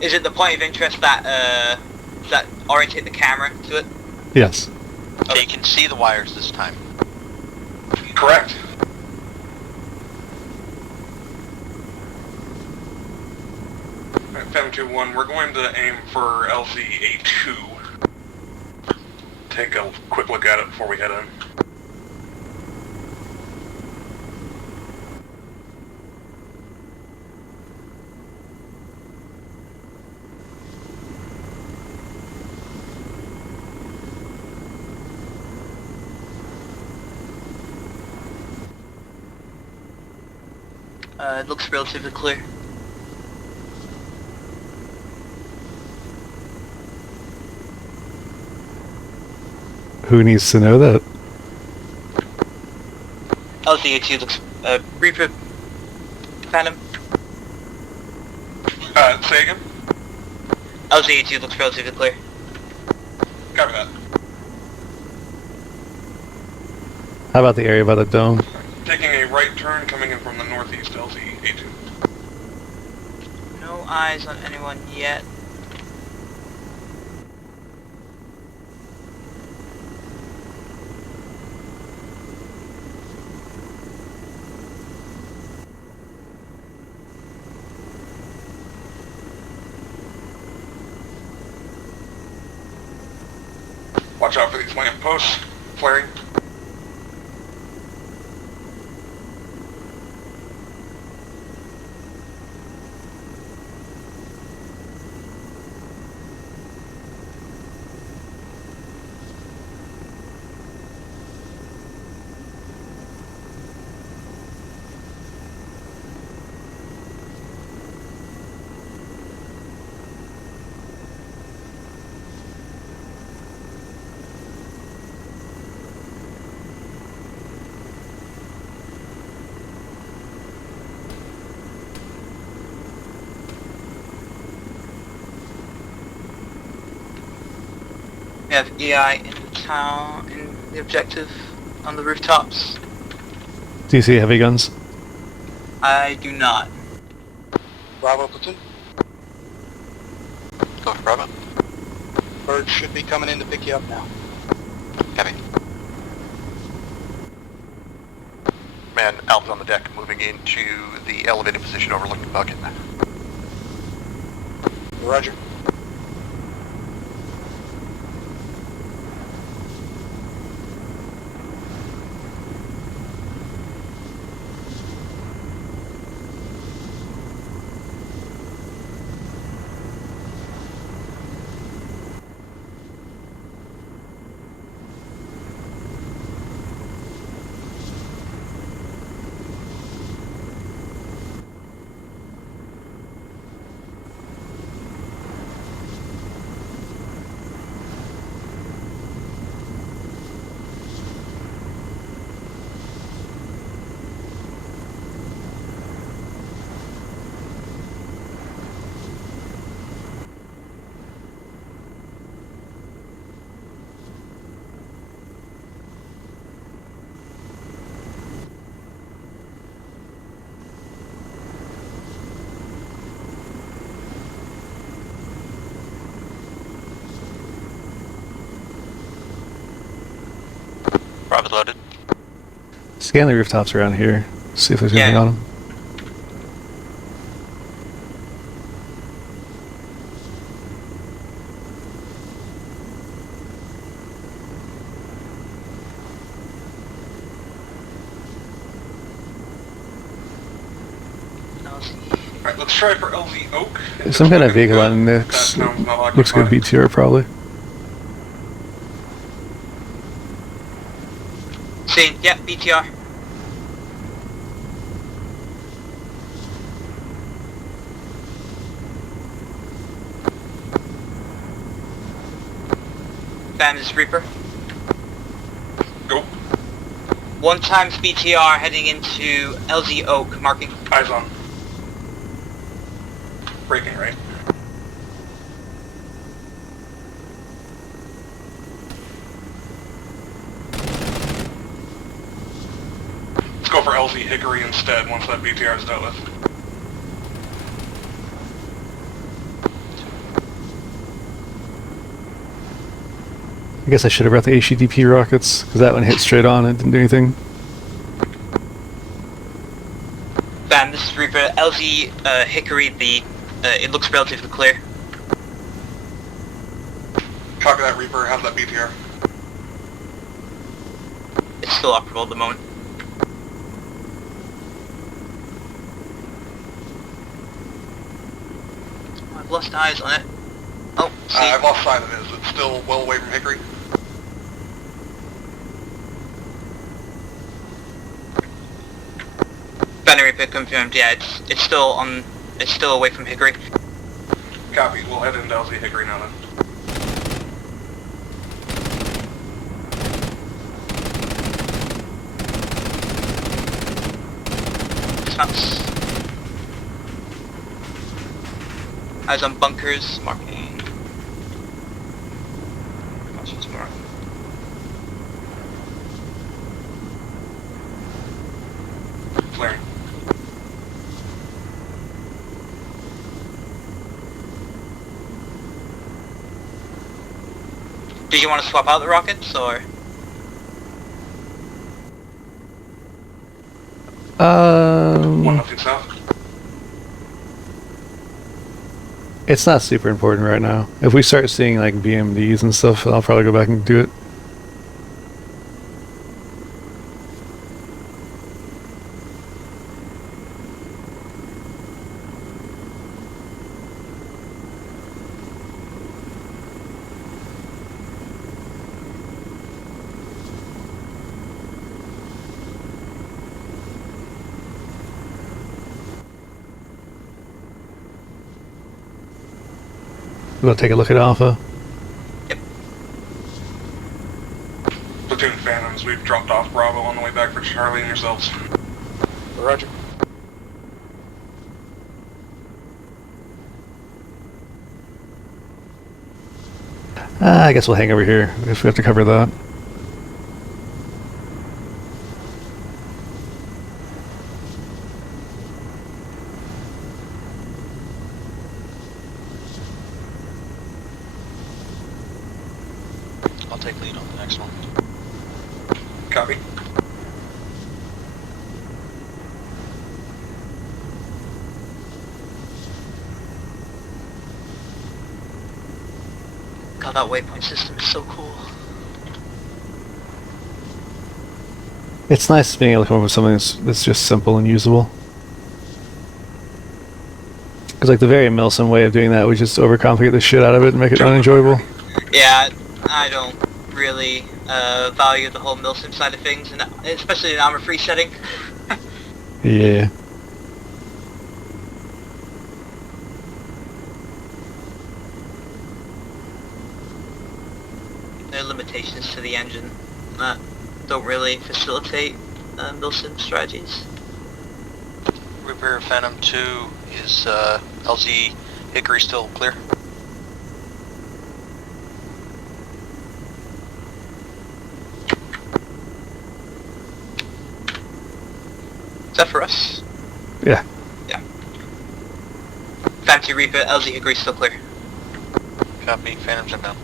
Is it the point of interest that that orientate the camera to it? Yes. Okay, you can see the wires this time. Correct. Alright, Fem 2-1, we're going to aim for LZ-A2. Take a quick look at it before we head in. It looks relatively clear. Who needs to know that? LZ-A2 looks, Reaper, Phantom. Say again? LZ-A2 looks relatively clear. Copy that. How about the area by the dome? Taking a right turn coming in from the northeast, LZ-A2. No eyes on anyone yet. Watch out for these lamp posts flaring. We have EI in the town, in the objective, on the rooftops. Do you see heavy guns? I do not. Bravo platoon. Go for Bravo. Bird should be coming in to pick you up now. Copy. Man, Alpha on the deck, moving into the elevated position overlooking the bucket. Roger. Bravo's loaded. Scan the rooftops around here. See if there's Yeah. anything on them. Alright, let's try for LZ Oak. There's some kind of vehicle on Nick's. That town's not Looks good occupied. BTR probably. Seen, yep, BTR. Bam is Reaper. Go. 1 times BTR heading into LZ Oak, marking. Eyes on. Braking right. Let's go for LZ Hickory instead once that BTR is dealt with. I guess I should have brought the HEDP rockets, because that one hit straight on and didn't do anything. Bam, this is Reaper. LZ Hickory, it looks relatively clear. Copy that, Reaper. How's that BTR? It's still operable at the moment. I've lost eyes on it. Oh, see. I've lost sight of it. Is it still well away from Hickory? Banner Reaper confirmed. Yeah, it's still away from Hickory. Copy. We'll head into LZ Hickory now then. Dismounts. Eyes on bunkers. Marking. Conscious mark. Flaring. Did you want to swap out the rockets, or? One nothing south. It's not super important right now. If we start seeing like BMDs and stuff, I'll probably go back and do it. We'll take a look at Alpha. Yep. Platoon Phantoms, we've dropped off Bravo on the way back for Charlie and yourselves. Roger. I guess we'll hang over here if we have to cover that. I'll take lead on the next one. Copy. God, that waypoint system is so cool. It's nice being able to come up with something that's just simple and usable. Because like the very Milsim way of doing that would just overcomplicate the shit out of it and make it unenjoyable. Yeah, I don't really value the whole Milsim side of things, and especially in an armor-free setting. Yeah. There are limitations to the engine that don't really facilitate Milsim strategies. Reaper Phantom 2 is LZ Hickory still clear? Is that for us? Yeah. Yeah. Fancy Reaper, LZ Hickory still clear. Copy, Phantoms inbound.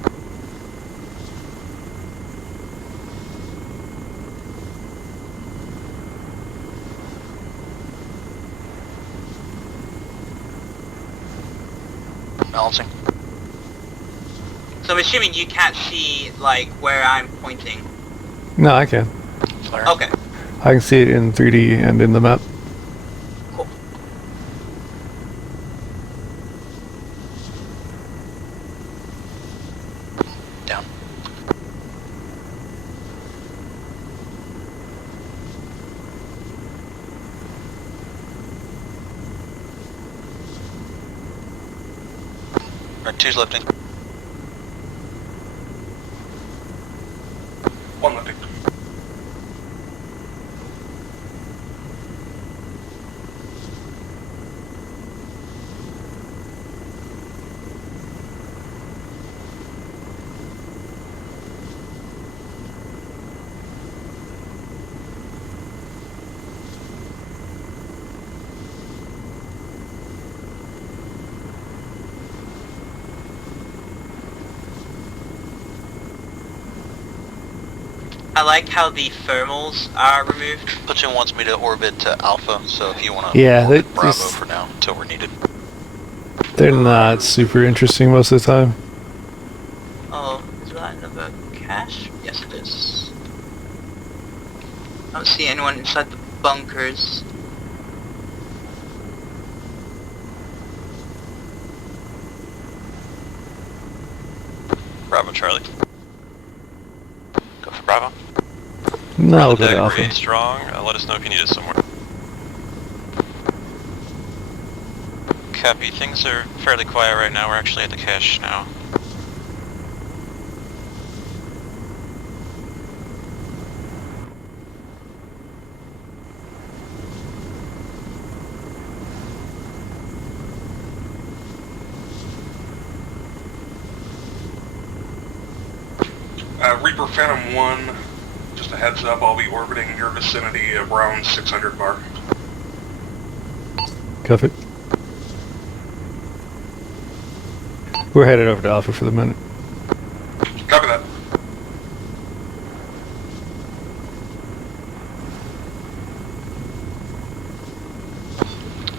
Balancing. So I'm assuming you can't see, like, where I'm pointing. No, I can. Flare. Okay, I can see it in 3D and in the map. cool. Down. Red 2's lifting. One lifting. I like how the thermals are removed. Platoon wants me to orbit to Alpha, so if you want to Yeah, they orbit Bravo just- for now, until we're needed. They're not super interesting most of the time. Oh, is that another cache? Yes, it is. I don't see anyone inside the bunkers. Bravo, Charlie. Go for Bravo. No, we'll go Deck, to we're Alpha. A strong. Let us know if you need us somewhere. Copy. Things are fairly quiet right now. We're actually at the cache now. Reaper Phantom 1, just a heads up, I'll be orbiting your vicinity around 600 bar. Cuff it. We're headed over to Alpha for the minute. Copy that.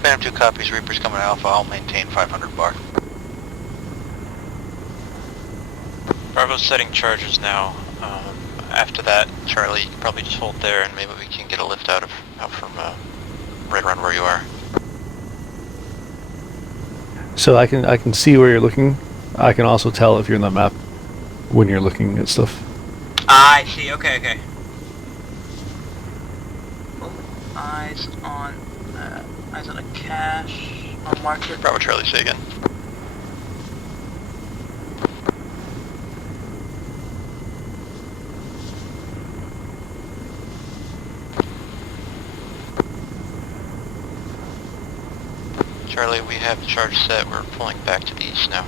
Phantom 2 copies, Reaper's coming to Alpha, I'll maintain 500 bar. Bravo's setting charges now. After that, Charlie, you can probably just hold there, and maybe we can get a lift out from right around where you are. So I can see where you're looking. I can also tell if you're in the map when you're looking at stuff. Ah, I see. Okay, okay. Oh, eyes on a cache on marker. Bravo, Charlie, say again. Charlie, we have the charge set. We're pulling back to the east now.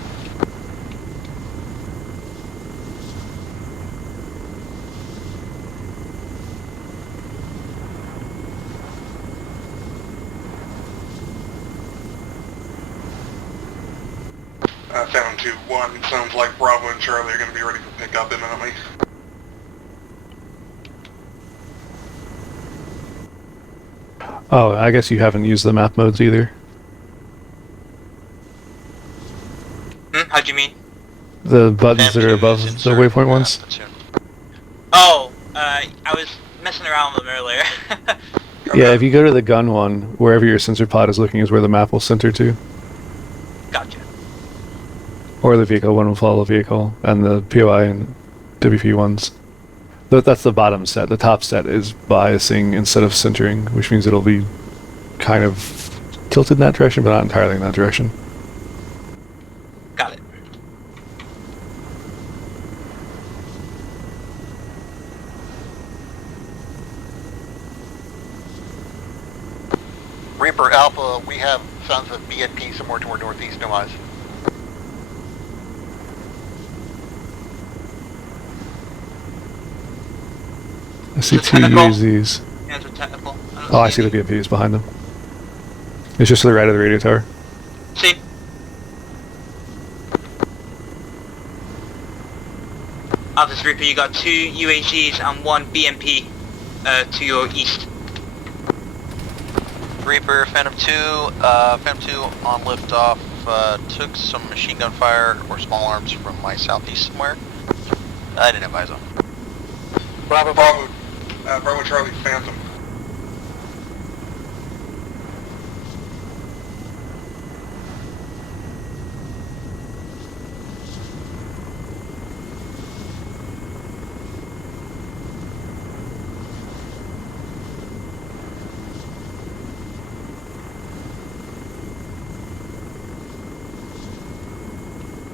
Phantom 2-1, sounds like Bravo and Charlie are going to be ready for pickup imminently. Oh, I guess you haven't used the map modes either. How'd you mean? The buttons that are Phantom 2 above is the insert, waypoint ones. platoon. Oh, I was messing around with them earlier. Yeah, if you go to the gun one, wherever your sensor pod is looking is where the map will center to. Gotcha. Or the vehicle one will follow the vehicle, and the POI and WP ones. That's the bottom set. The top set is biasing instead of centering, which means it'll be kind of tilted in that direction, but not entirely in that direction. Got it. Reaper Alpha, we have sounds of BNP somewhere toward northeast, no eyes. I see The two tentacle. UAZs. Hands are technical. Oh, I see the BMPs behind them. It's just to the right of the radio tower. See? Office Reaper, you got 2 UAGs and 1 BMP to your east. Reaper, Phantom 2 on liftoff, took some machine gun fire or small arms from my southeast somewhere. I didn't have eyes on. Bravo, Bravo Charlie Phantom.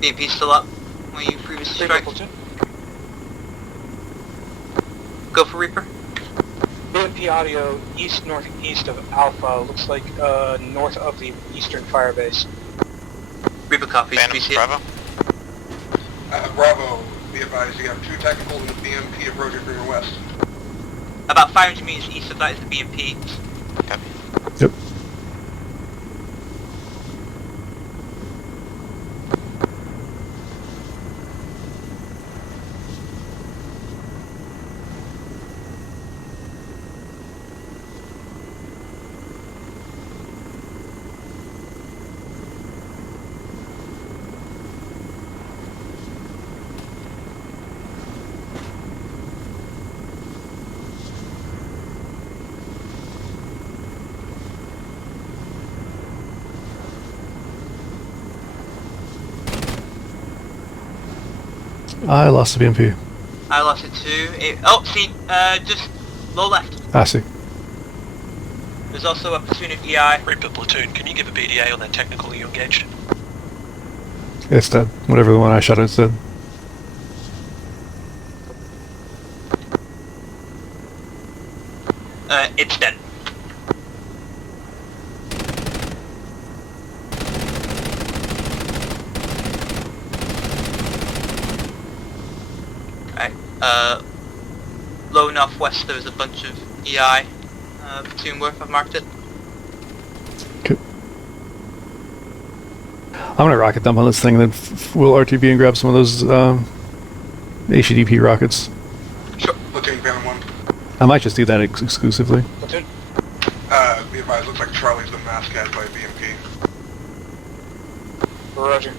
BMP still up where you previously struck. Go for Reaper. BMP audio east-northeast of Alpha, looks like north of the eastern firebase. Reaper copies. Phantom, BC. Bravo. Bravo, be advised you have 2 technical and the BMP approaching from your west. About 500 meters east of that is the BMP. Copy. Yep. I lost the BMP. I lost it too. Oh, see, just low left. I see. There's also a platoon of EI. Reaper platoon, can you give a BDA on that technical you engaged? It's dead. Whatever the one I shot at is dead. It's dead. Alright, low northwest there's a bunch of EI, platoon worth, I've marked it. Okay. I'm gonna rocket dump on this thing, then we'll RTB and grab some of those HEDP rockets. Sure. Platoon Phantom 1. I might just do that exclusively. Platoon. Be advised, looks like Charlie's been massacred by BMP. Roger.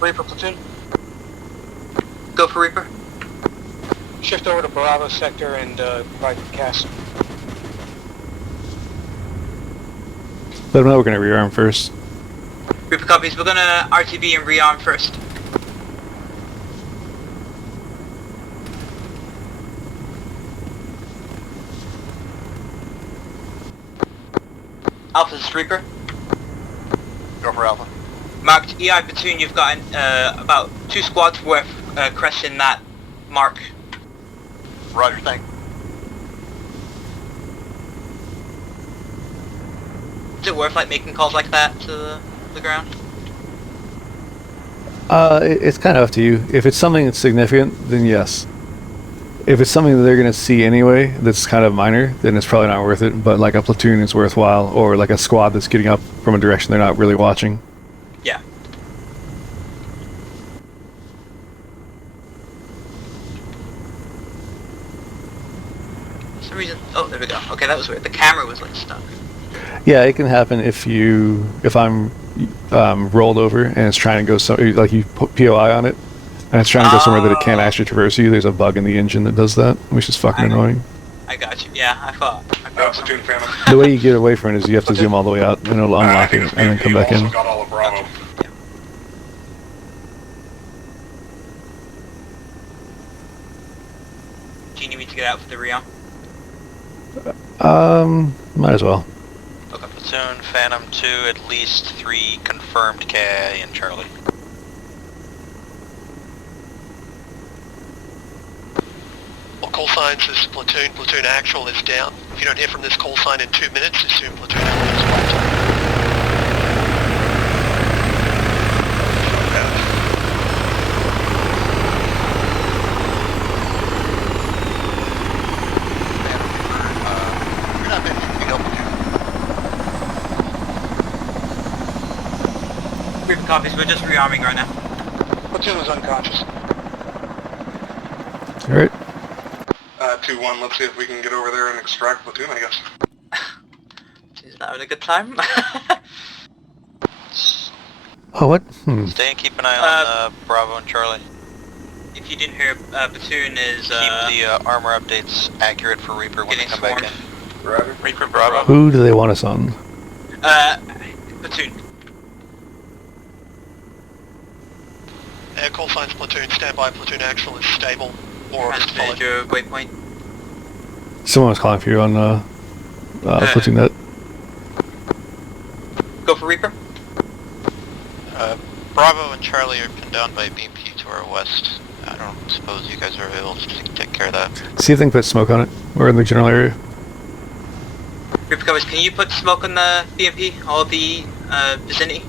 Reaper platoon. Go for Reaper. Shift over to Bravo sector and provide the cast. Let them know we're gonna rearm first. Reaper copies, we're gonna RTB and rearm first. Alpha's Reaper. Go for Alpha. Marked EI platoon, you've got about 2 squads worth cresting that mark. Roger, thank. Is it worth like making calls like that to the ground? It's kind of up to you. If it's something that's significant, then yes. If it's something that they're gonna see anyway, that's kind of minor, then it's probably not worth it. But like a platoon is worthwhile, or like a squad that's getting up from a direction they're not really watching. Yeah. For some reason, oh, there we go. Okay, that was weird. The camera was like stuck. Yeah, it can happen if I'm rolled over and it's trying to go like you put POI on it, and it's trying to go somewhere that it can't actually traverse you. There's a bug in the engine that does that, which is fucking annoying. I got you. Yeah, I thought. Platoon Phantom. The way you get away from it is you have to zoom all the way out and it'll unlock it and then come back in. Also got all of Bravo. Do you need me to get out for the rearm? Might as well. Okay, platoon, Phantom 2, at least 3 confirmed KIA and Charlie. Well, call signs is platoon. Platoon actual is down. If you don't hear from this call sign in 2 minutes, assume platoon actual is wiped. You're not making anything help with you. Reaper copies, we're just rearming right now. Platoon is unconscious. Alright. 2-1, let's see if we can get over there and extract Platoon, I guess. Is that having a good time? Oh, what? Stay and keep an eye on Bravo and Charlie. If you didn't hear, platoon is Keep the armor updates accurate for Reaper when they getting come back in. Roger. Reaper Bravo. Who do they want us on? platoon. Air call signs platoon. Standby platoon actual is stable. Or is Transmitted followed. your waypoint. Someone was calling for you on platoon net. Go for Reaper. Bravo and Charlie are pinned down by BMP to our west. I don't suppose you guys are able to take care of that. See if they can put smoke on it. We're in the general area. Reaper covers, can you put smoke on the BMP or the vicinity?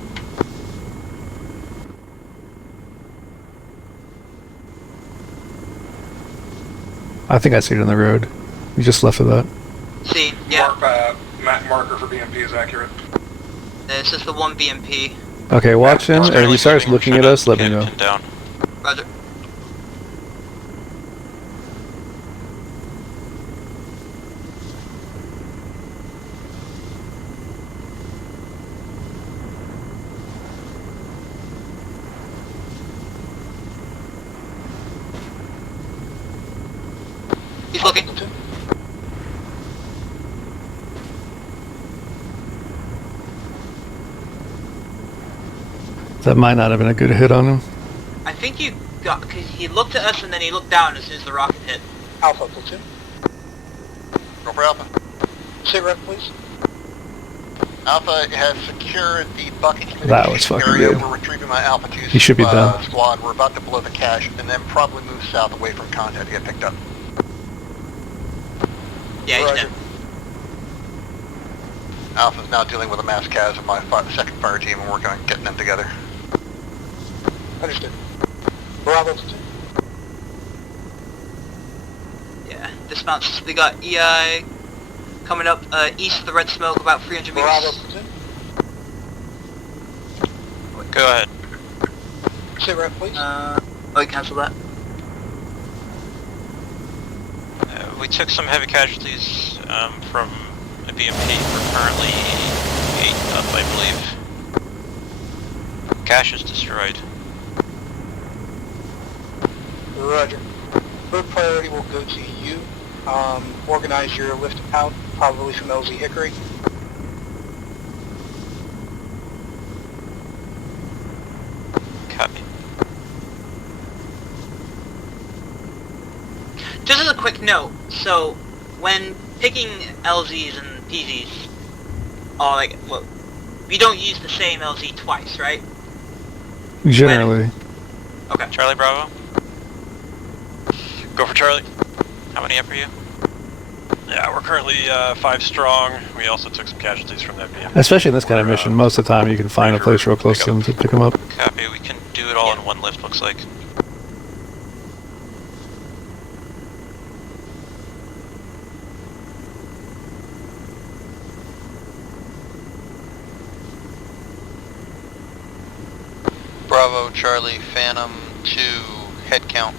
I think I see it on the road. We just left of that. See, yeah. Marker for BMP is accurate. This is the one BMP. Okay, watch him, and if he starts looking at us, let me know. Pinned down. Roger. He's looking. That might not have been a good hit on him. I think you got, cause he looked at us and then he looked down as soon as the rocket hit. Alpha, platoon. Go for Alpha. Sit rep, please. Alpha has secured the bucket That was communication fucking area. good. We're retrieving my Alpha 2 He should be done. squad. We're about to blow the cache and then probably move south away from contact to get picked up. Yeah, he's Roger. dead. Alpha's now dealing with a mass CAS of my second fire team and working on getting them together. Understood. Bravo, platoon. Yeah, dismounts. They got EI coming up east of the red smoke, about 300 Bravo, meters. platoon. Go ahead. Sit rep, please. You cancel that. We took some heavy casualties from a BMP. We're currently 8 up, I believe. Cache is destroyed. Roger. First priority will go to you. Organize your lift out, probably from LZ Hickory. Copy. Just as a quick note, so when picking LZs and PZs, we don't use the same LZ twice, right? Generally. Okay. Charlie Bravo. Go for Charlie. How many up are you? Yeah, we're currently 5 strong. We also took some casualties from that BM. Especially in this kind of mission, most of the time you can find a place real close to them to pick them up. Copy. We can do it all in one lift, looks like. Bravo, Charlie, Phantom 2, head count.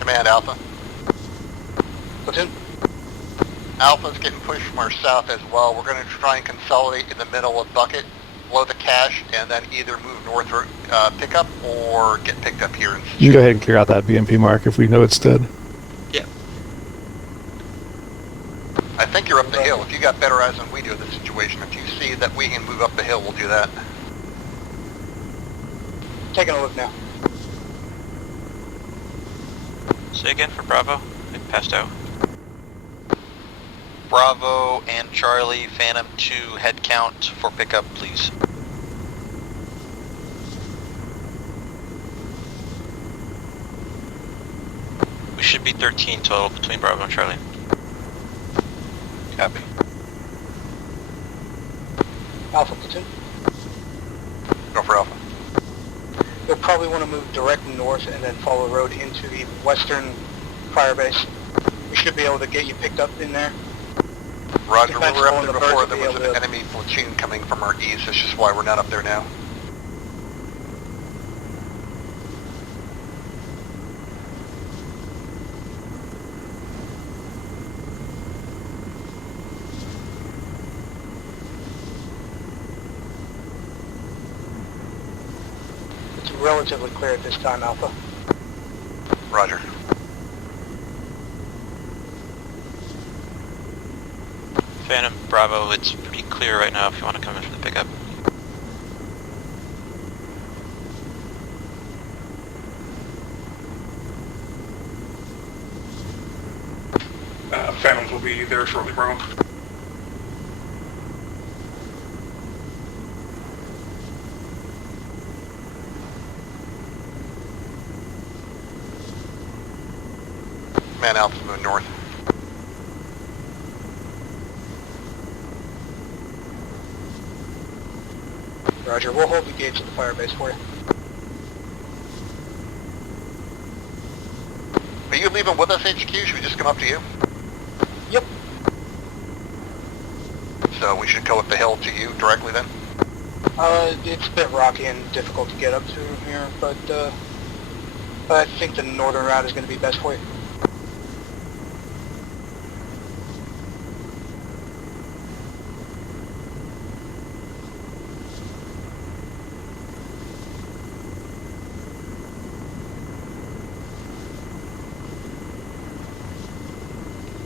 Command Alpha. Platoon. Alpha's getting pushed from our south as well. We're going to try and consolidate in the middle of Bucket, blow the cache, and then either move north or pick up or get picked up here. You can go ahead and clear out that BMP mark if we know it's dead. Yeah. I think you're up the hill. If you got better eyes than we do of the situation, if you see that we can move up the hill, we'll do that. Taking a look now. Say again for Bravo. I passed out. Bravo and Charlie, Phantom 2, head count for pickup, please. We should be 13 total between Bravo and Charlie. Copy. Alpha, platoon. Go for Alpha. You'll probably want to move direct north and then follow the road into the western fire base. We should be able to get you picked up in there. Roger, we Defense were up on there the before. birds There will was be an able to- enemy platoon coming from our east. That's just why we're not up there now. It's relatively clear at this time, Alpha. Roger. Phantom, Bravo, it's pretty clear right now if you want to come in for the pickup. Phantoms will be there shortly, Bravo. Man, Alpha's moving north. Roger, we'll hold the gates of the fire base for you. Are you leaving with us, HQ? Should we just come up to you? Yep. So we should go up the hill to you directly then? It's a bit rocky and difficult to get up to here, but I think the northern route is going to be best for you.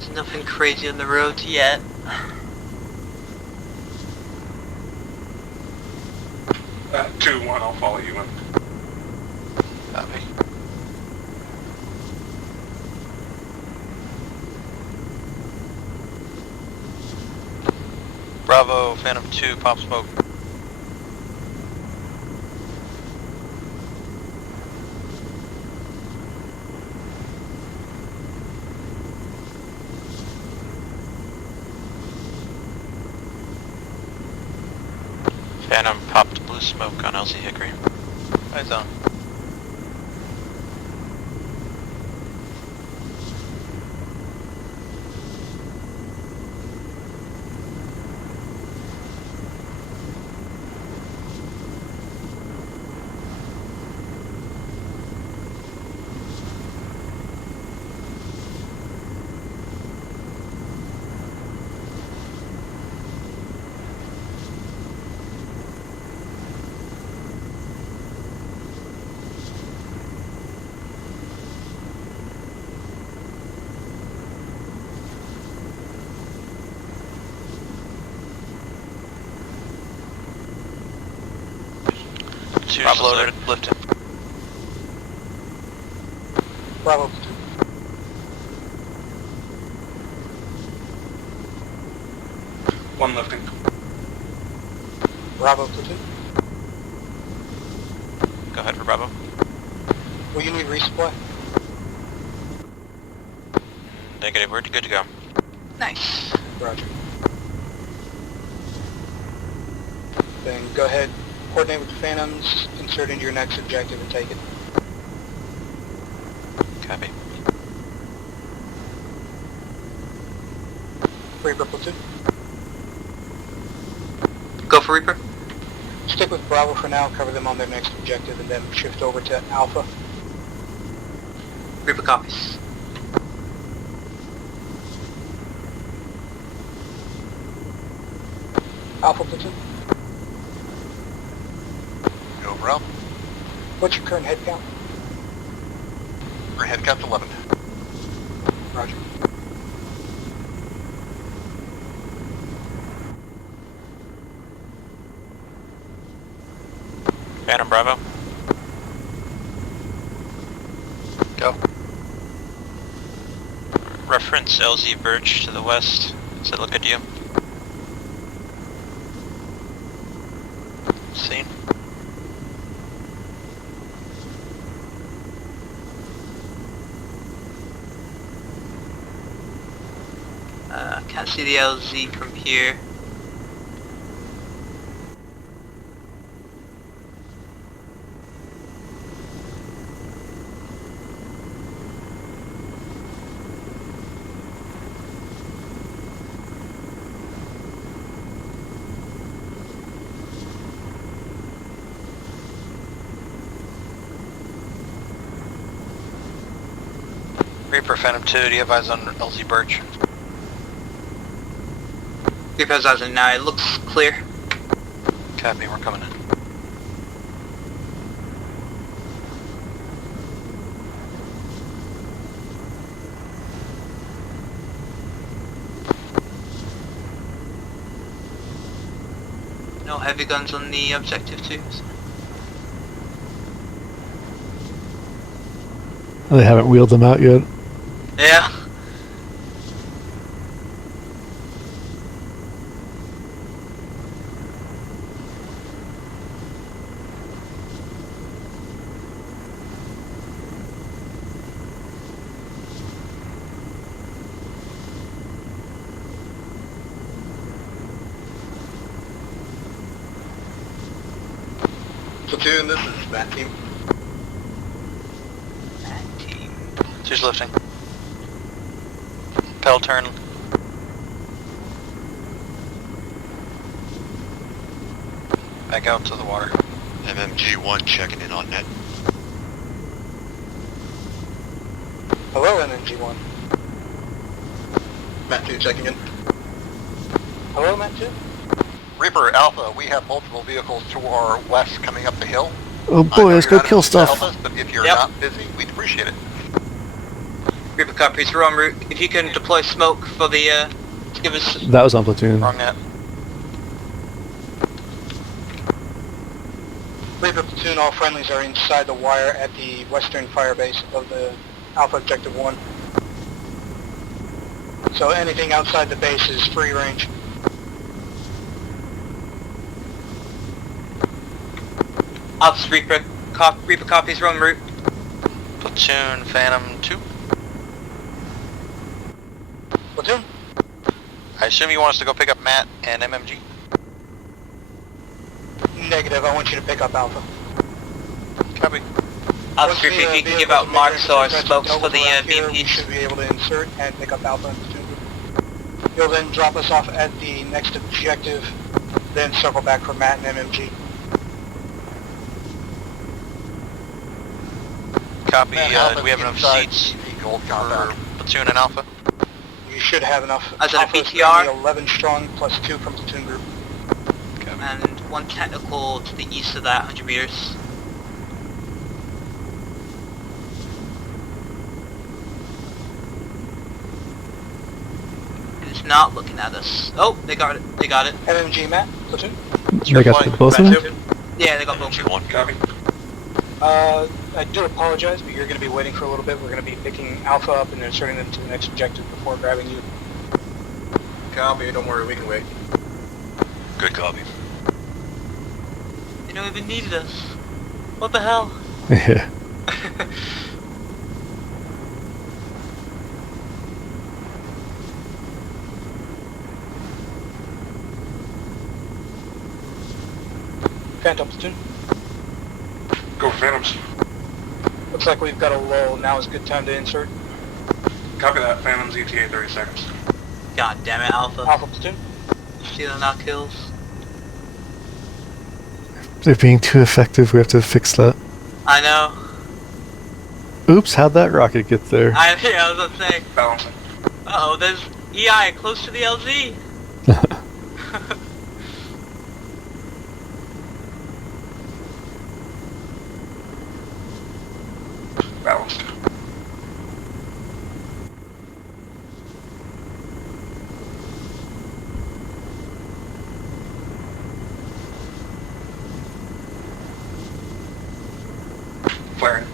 There's nothing crazy on the road yet. 2-1, I'll follow you in. Copy. Bravo, Phantom 2, pop smoke. Phantom popped blue smoke on LZ Hickory. Right zone. Two's Bravo loaded. loaded, lifting. Bravo platoon. One lifting. Bravo platoon. Go ahead for Bravo. Will you need resupply? Negative, we're good to go. Nice. Roger. Then go ahead, coordinate with the Phantoms, insert into your next objective and take it. Copy. Reaper platoon. Go for Reaper. Stick with Bravo for now, cover them on their next objective, and then shift over to Alpha. Reaper copies. Alpha platoon. Go, bro. What's your current head count? Our head count's 11. Roger. Phantom Bravo. Go. Reference LZ Birch to the west. Does that look good to you? Seen. Can't see the LZ from here. Reaper, Phantom 2, do you have eyes on LZ Birch? Reaper has eyes on now. It looks clear. Copy, we're coming in. No heavy guns on the objective too. So. They haven't wheeled them out yet. Yeah. Platoon, this is that team. Team. Two's lifting. Pedal turn. Back out to the water. MMG-1 checking in on net. Hello, MMG-1. Matt 2 checking in. Hello, Matt 2. Reaper Alpha, we have multiple vehicles to our west coming up the hill. Oh I know boy, let's you're go not kill able to help stuff. us, but if you're Yep. not busy, we'd appreciate it. Reaper copies, we're en route. If you can deploy smoke for the, to give us... That was on platoon. Wrong net. Reaper platoon, all friendlies are inside the wire at the western fire base of the Alpha Objective 1. So anything outside the base is free range. Alpha Reaper, Reaper copies, we're en route. Platoon Phantom 2. Platoon? I assume you want us to go pick up Matt and MMG? Negative, I want you to pick up Alpha. Copy. Alpha Reaper, if you can give out marks or smokes for the We BMPs. should be able to insert and pick up Alpha and Platoon. You'll then drop us off at the next objective, then circle back for Matt and MMG. Copy. Man, Do Alpha's we have enough inside seats TV Gold for compound. Platoon and Alpha? You should have enough. As in a Alpha's PTR? currently 11 strong plus 2 from Platoon group. And one technical to the east of that, 100 meters. It's not looking at us. Oh, they got it. They got it. MMG Matt, Platoon? They got flight. both of them? Yeah, they got both. One copy. I do apologize, but you're going to be waiting for a little bit. We're going to be picking Alpha up and inserting them to the next objective before grabbing you. Copy, don't worry, we can wait. Good copy. They don't even needed us. What the hell? Yeah. Phantom Platoon. Go Phantoms. Looks like we've got a lull. Now is a good time to insert. Copy that. Phantoms ETA 30 seconds. God damn it, Alpha. Alpha Platoon. Stealing our kills. They're being too effective. We have to fix that. I know. Oops, how'd that rocket get there? I was gonna say. Balancing. Uh oh, there's EI close to the LZ. Balanced. Flaring.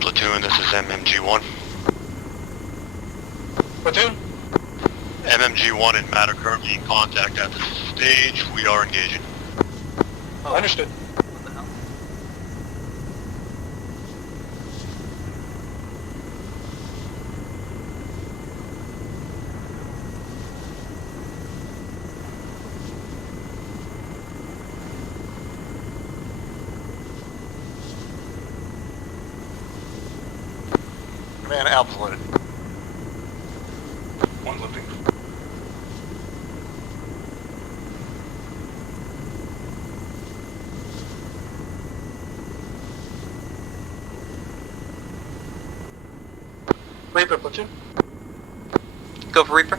Platoon, this is MMG-1. Platoon. MMG-1 and Matt are currently in contact at this stage. We are engaging. Oh. Understood. What the hell? Man, Alpha's loaded. One lifting. Reaper Platoon. Go for Reaper.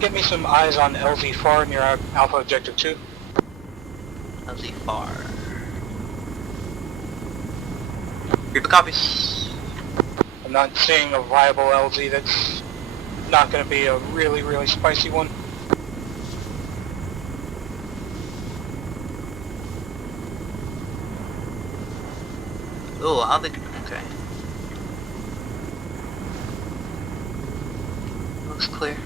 Get me some eyes on LZ far near our Alpha Objective 2. LZ far. Reaper copies. I'm not seeing a viable LZ that's not going to be a really, really spicy one. Oh, how they... Okay. Looks clear.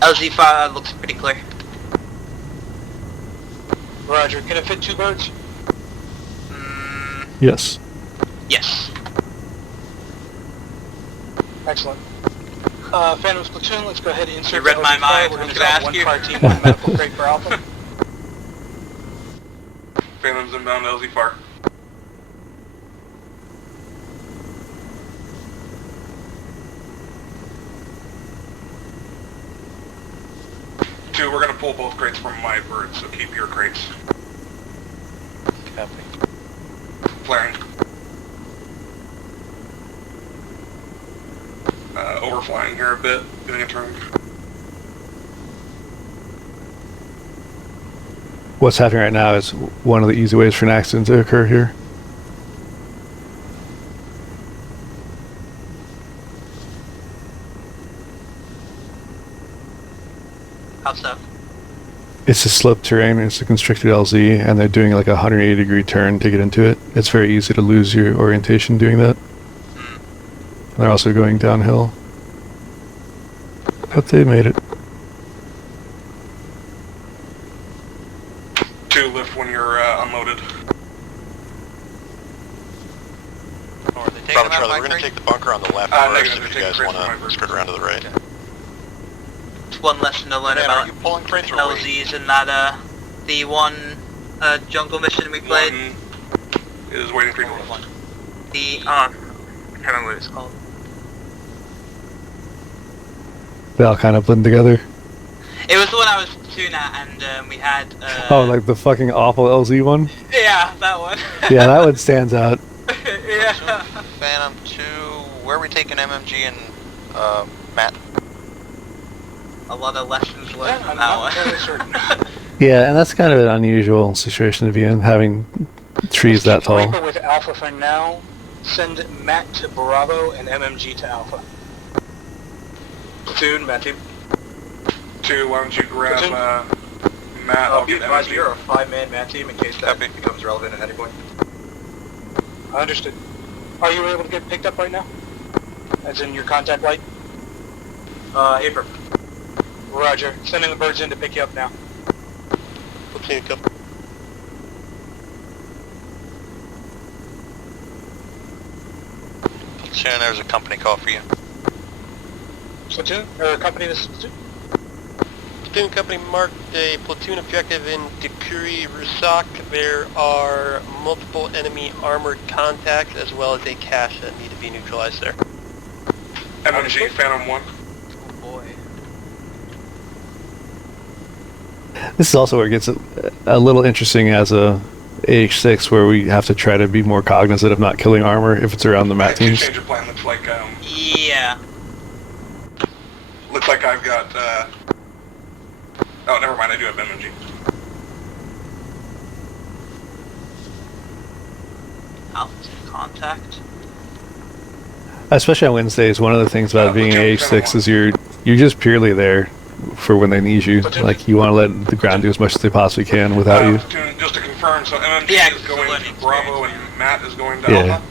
LZ5 looks pretty clear. Roger. Can it fit 2 birds? Yes. Yes. Excellent. Phantom's Platoon, let's go ahead and insert You read the my LZ5. mind. We're I going was to gonna drop ask one you. fire team, 1 medical crate for Alpha. Phantoms inbound LZ Far. Two, we're gonna pull both crates from my bird, so keep your crates. Copy. Flaring. Overflying here a bit, doing a turn. What's happening right now is one of the easy ways for an accident to occur here. How so? It's a sloped terrain, it's a constricted LZ, and they're doing like a 180-degree turn to get into it. It's very easy to lose your orientation doing that. They're also going downhill. But they made it. 2 lift when you're unloaded. Or are they taking Bravo that Charlie, we're bike going to rate? take the bunker on the left Negative, first if they're you guys taking want crates from my to skirt around to the right. It's one lesson to learn Man, about are you pulling crates or wait? LZs in that, the one, jungle mission we played. One is waiting for you to lift. The, I can't remember what it's called. They all kind of blend together. It was the one I was platoon at, and, we had, Oh, like the fucking awful LZ one? Yeah, that one. Yeah, that one stands out. Yeah. Phantom 2, where are we taking MMG and Matt? A lot of lessons learned I'm from not that very one. certain. Yeah, and that's kind of an unusual situation to be in, having trees that tall. Reaper with Alpha for now. Send Matt to Bravo and MMG to Alpha. Platoon, Matt team. 2, why don't you grab Platoon. Matt? I'll Be get advised, MG. you're a 5-man Matt team in case that Copy. becomes relevant at any point. Understood. Are you able to get picked up right now? As in your contact light? April. Roger. Sending the birds in to pick you up now. Platoon, come. Platoon, there's a company call for you. Platoon? Or company this is platoon? Platoon company marked a platoon objective in Dekuri Rusak. There are multiple enemy armored contacts as well as a cache that need to be neutralized there. MMG, Phantom 1. Oh boy. This is also where it gets a little interesting as a AH6, where we have to try to be more cognizant of not killing armor if it's around the mat Two teams. change of plan. Looks like Yeah. looks like I've got. Oh, never mind. I do have MMG. Alpha's in contact. Especially on Wednesdays, one of the things about being an AH6 is you're just purely there for when they need you. Like, you want to let the ground do as much as they possibly can without you. Platoon, just to confirm, so MMG Yeah, is it's a going learning to Bravo experience, and Matt is going to Yeah. Alpha.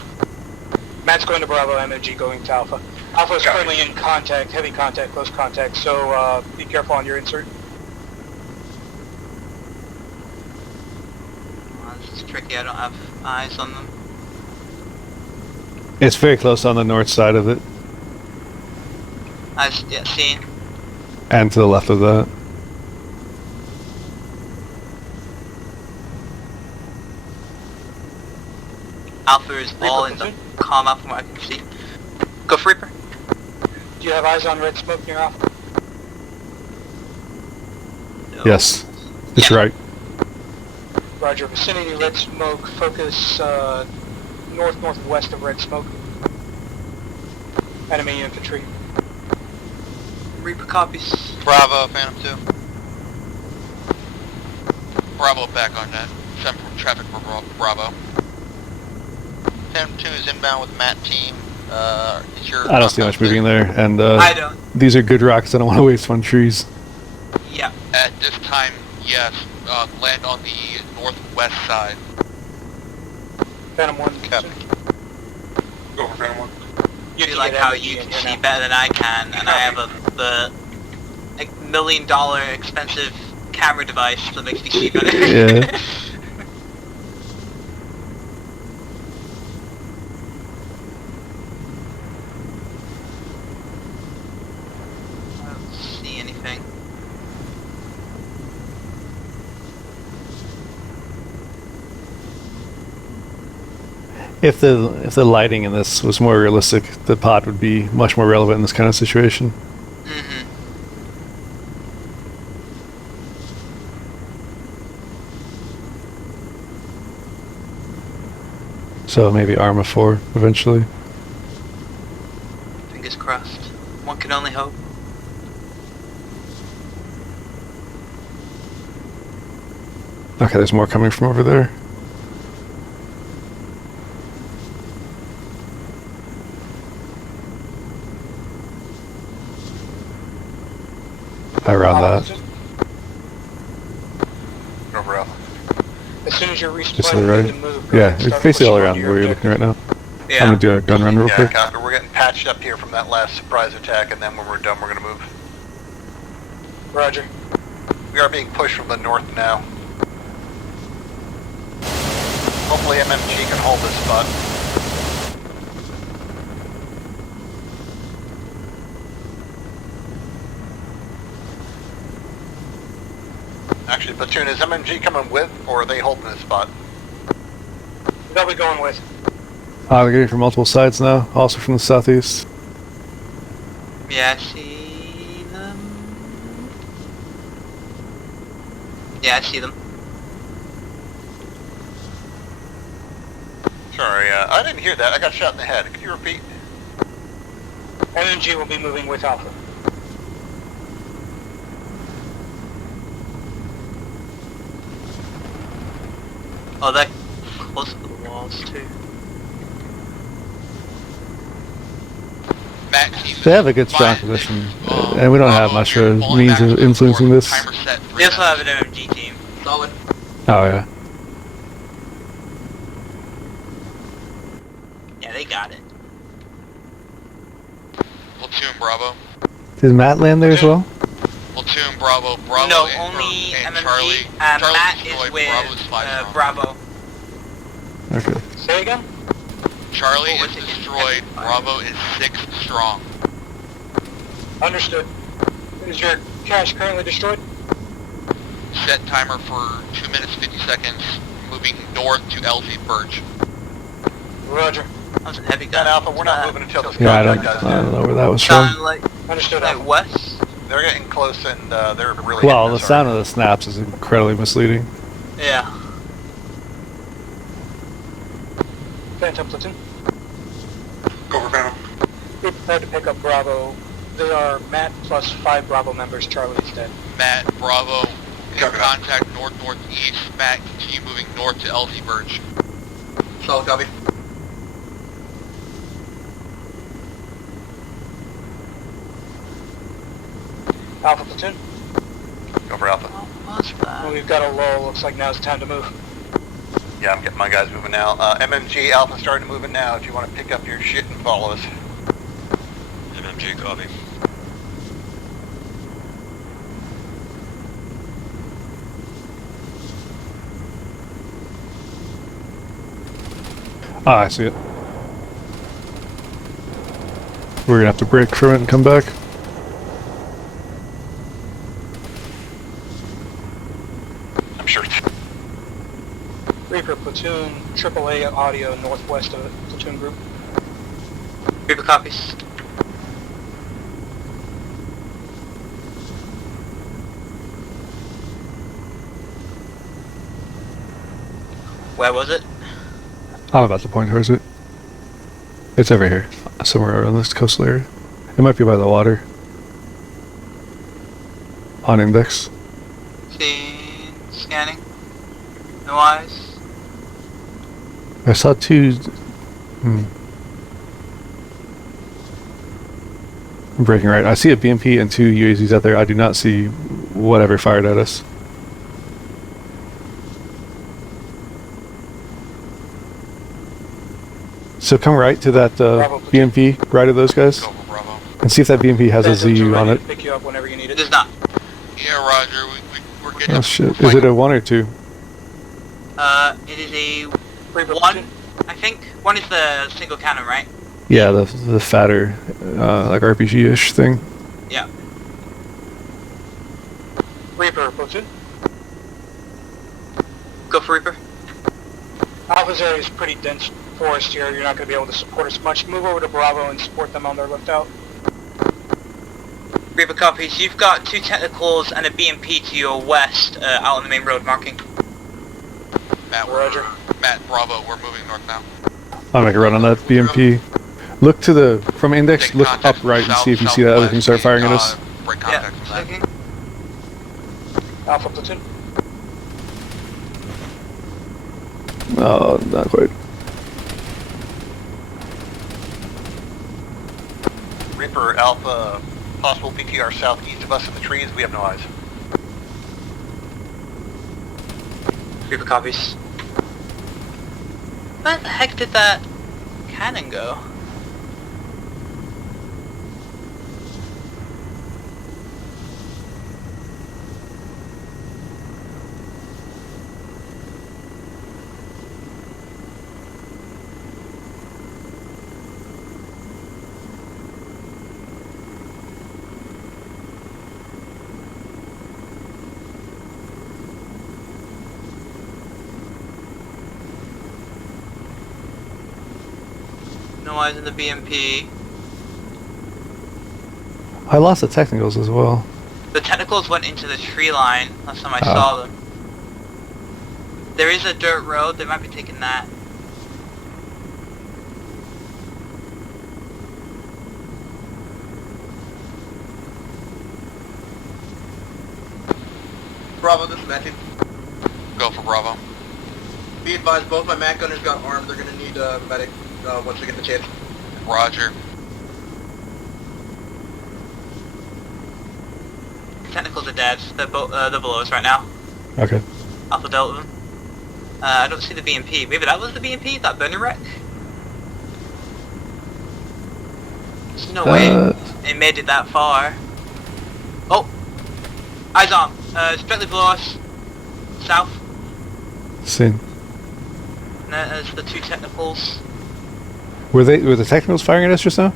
Matt's going to Bravo, MMG going to Alpha. Alpha is Got it. currently in contact, heavy contact, close contact, so be careful on your insert. Oh, this is tricky, I don't have eyes on them. It's very close on the north side of it, I've seen. and to the left of that. Alpha is all in the platoon? comma from what I can see. Go for Reaper. Do you have eyes on red smoke near Alpha? No. Yes, it's Yeah. right. Roger, vicinity red smoke, focus north-northwest of red smoke. Enemy infantry. Reaper copies. Bravo, Phantom 2. Bravo back on that. Send traffic for Bravo. Phantom 2 is inbound with Matt team. Is your I don't see much moving there, and I don't. these are good rocks. I don't want to waste on trees. Yeah. At this time, yes. Land on the northwest side. Phantom 1. Copy. Go for Phantom 1. I feel like how you can see better than I can, and I have the like, $1 million expensive camera device that makes me see better. Yeah. I don't see anything. If the lighting in this was more realistic, the pod would be much more relevant in this kind of situation. Mm-hmm. So maybe Arma 4 eventually. Fingers crossed. One can only hope. Okay, there's more coming from over there. Around that. Over Alpha. As soon as you're reached Just the to the point, right. you can move. Yeah, Start it's basically all pushing around onto where your you're looking right now. Yeah. I'm gonna do a gun run real Yeah, quick. copy. We're getting patched up here from that last surprise attack, and then when we're done, we're gonna move. Roger. We are being pushed from the north now. Hopefully MMG can hold this spot. Actually, platoon, is MMG coming with, or are they holding this spot? They'll be going with. They're getting from multiple sides now, also from the southeast. Yeah, I see them. Yeah, I see them. Sorry, I didn't hear that. I got shot in the head. Could you repeat? MMG will be moving with Alpha. Oh, they're close to the walls too. Matt, They have a good strong position, and we don't have much means of influencing this. They also have an MMG team. Solid. Oh yeah. Yeah, they got it. Platoon Bravo. Did Matt land there as well? Platoon Bravo. Bravo. No, and only and MMG. Charlie. Matt destroyed. is with Bravo's 5 strong. Bravo. Okay. Say again? Charlie What is was it? destroyed. Bravo is 6 strong. Understood. Is your cache currently destroyed? Set timer for 2 minutes 50 seconds. Moving north to LZ Birch. Roger. That was a heavy And gun. Alpha, we're not moving until this Yeah, I contact don't does. know where that was from. Sound like Understood, like Alpha. west. They're getting close, and they're really. Well, hitting the us sound already. of the snaps is incredibly misleading. Yeah. Phantom platoon. Go for Phantom. Be prepared to pick up Bravo. They are Matt plus 5 Bravo members. Charlie is dead. Matt, Bravo. In Copy that. contact north-northeast. Matt, continue moving north to LZ Birch. Solid copy. Alpha platoon. Go for Alpha. What's that? We've got a lull. Looks like now's the time to move. Yeah, I'm getting my guys moving now. MMG Alpha starting to move in now. If you want to pick up your shit and follow us. MMG copy. Ah, I see it. We're gonna have to break from it and come back. I'm sure. Reaper platoon, AAA audio northwest of the platoon group. Reaper copies. Where was it? I'm about to point towards it. It's over here, somewhere around this coastal area. It might be by the water. On index. Seen, scanning. No eyes. I saw two. I'm breaking right. I see a BMP and 2 UAZs out there. I do not see whatever fired at us. So come right to that BMP, right of those guys, Go for Bravo. and see if that BMP has a Phantoms are ZU on ready it. to pick you up whenever you need It it. does not. Yeah, Roger. We're getting Oh shit! Is it a 1 or 2? It is a Reaper one. platoon. I think one is the single cannon, right? Yeah, the fatter, like RPG-ish thing. Yeah. Reaper platoon. Go for Reaper. Alpha's area is pretty dense forest here. You're not going to be able to support us much. Move over to Bravo and support them on their lift out. Reaper copies. You've got 2 technicals and a BMP to your west, out on the main road marking. Matt, Roger. Matt, Bravo. We're moving north now. I'll make a run on that BMP. Look to the from index. Take Look contact up right from and see if you see that other thing start firing at us. Break Yeah, contact from that. checking. Alpha platoon. No, not quite. Reaper Alpha, possible PTR southeast of us in the trees. We have no eyes. Reaper copies. Where the heck did that cannon go? No eyes in the BMP. I lost the technicals as well. The technicals went into the tree line last time I saw them. There is a dirt road, they might be taking that. Bravo, this is Matthew. Go for Bravo. Be advised, both my MAC gunners got armed. They're gonna need medic once we get the chance. Roger. Technicals are dead, they're below us right now. Okay. Alpha dealt with them. I don't see the BMP. Maybe that was the BMP? That burner wreck? There's no way it made it that far. Oh! Eyes on! It's directly below us. South. Seen. And there's the two technicals. Were the technicals firing at us just now?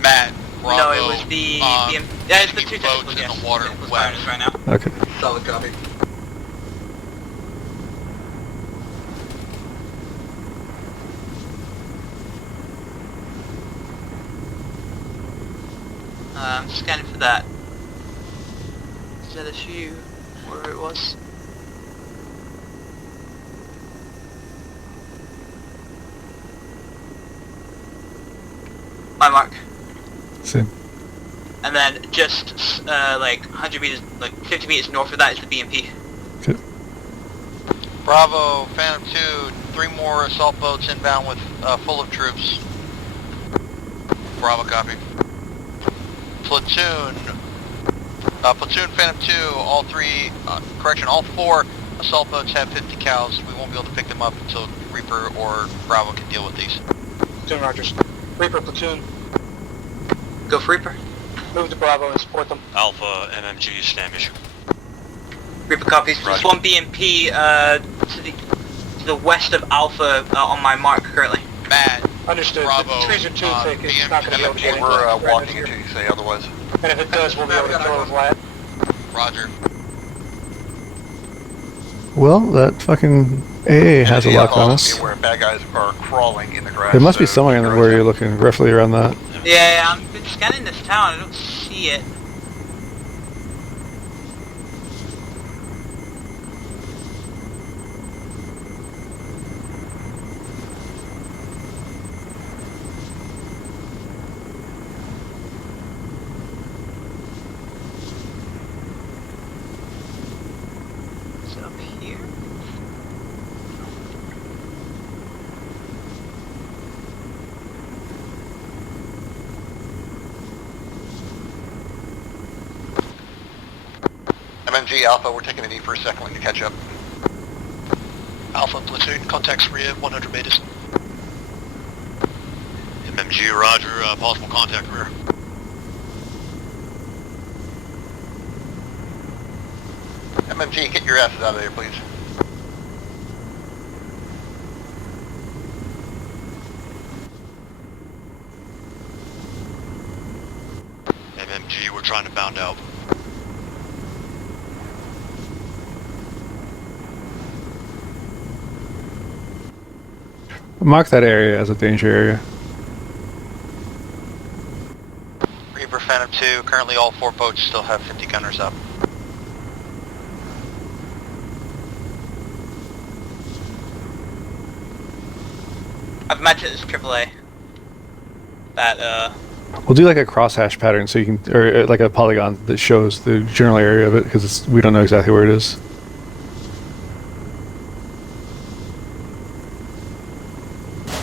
Matt, Bravo. No, it was the BMP. Yeah, it's the two boats technicals, in yes. the water Technicals west. firing us right now. Okay. Solid copy. I'm scanning for that. ZSU, wherever it was. My mark. Seen. And then just like 100 meters, like 50 meters north of that is the BMP. Okay. Bravo, Phantom 2, 3 more assault boats inbound with full of troops. Bravo, copy. Platoon, Platoon, Phantom 2, all 4 assault boats have 50 cals. We won't be able to pick them up until Reaper or Bravo can deal with these. Platoon Rogers. Reaper platoon. Go for Reaper. Move to Bravo and support them. Alpha, MMG, stand issue. Reaper copies. There's one BMP to the west of Alpha on my mark currently. Matt, Understood. Bravo, The trees are too thick. It's not going to be able to get we're into walking until you say otherwise. And if it does, we'll be able to kill it flat. Roger. Well, that fucking AA has a lock on us. Where bad guys are crawling in the grass. There must be somewhere in where you're looking, roughly around that. Yeah, I've been scanning this town. I don't see it. It's up here. MMG Alpha, we're taking a knee for a second when you catch up. Alpha platoon, contacts rear 100 meters. MMG, roger, possible contact rear. MMG, get your asses out of there, please. MMG, we're trying to bound out. Mark that area as a danger area. Reaper Phantom 2, currently all 4 boats still have 50 gunners up. I've matched it as AAA. That, We'll do like a crosshash pattern so you can, or like a polygon that shows the general area of it, because we don't know exactly where it is.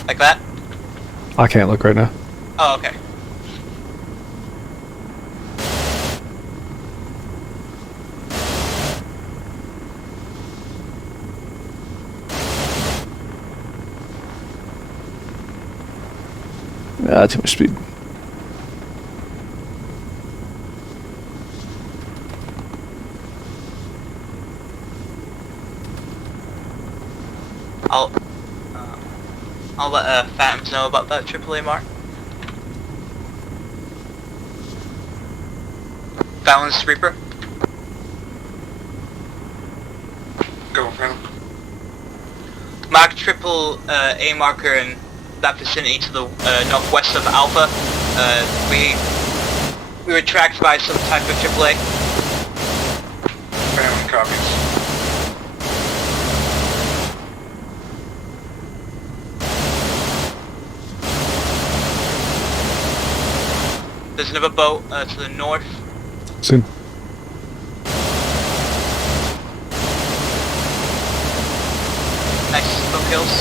like that? I can't look right now. Oh, okay. Ah, too much speed. I'll let Phantoms know about that AAA mark. Balance Reaper. Go, Phantom. Mark triple A marker in that vicinity to the northwest of Alpha. We were tracked by some type of AAA. Phantom copies. There's another boat to the north. Soon. Nice, boat kills.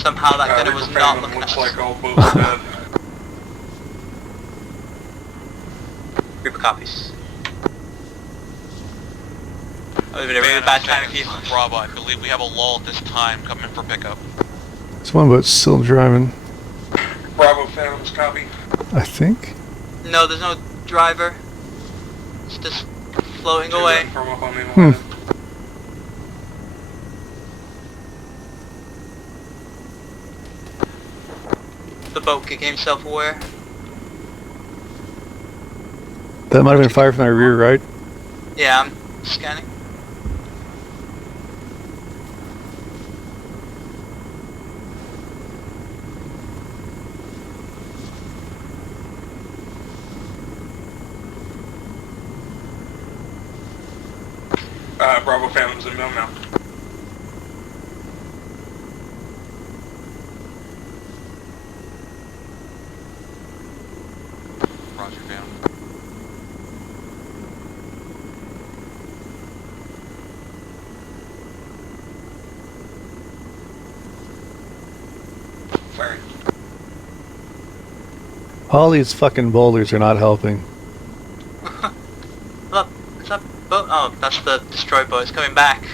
Somehow that gunner was Reaper not Phantom looking looks at like us. all boats dead. Reaper copies. That would have been a really bad time if you... Bravo, I believe we have a lull at this time coming for pickup. It's one boat still driving, Bravo Phantoms copy. I think. No, there's no driver. It's just floating away. From up on the island. The boat became self-aware. That might have been fired from our rear, right? Yeah, I'm scanning. Bravo Phantoms in mill now. Roger, Phantom. Firing. All these fucking boulders are not helping. Look, is that boat? Oh, that's the destroyed boat. It's coming back.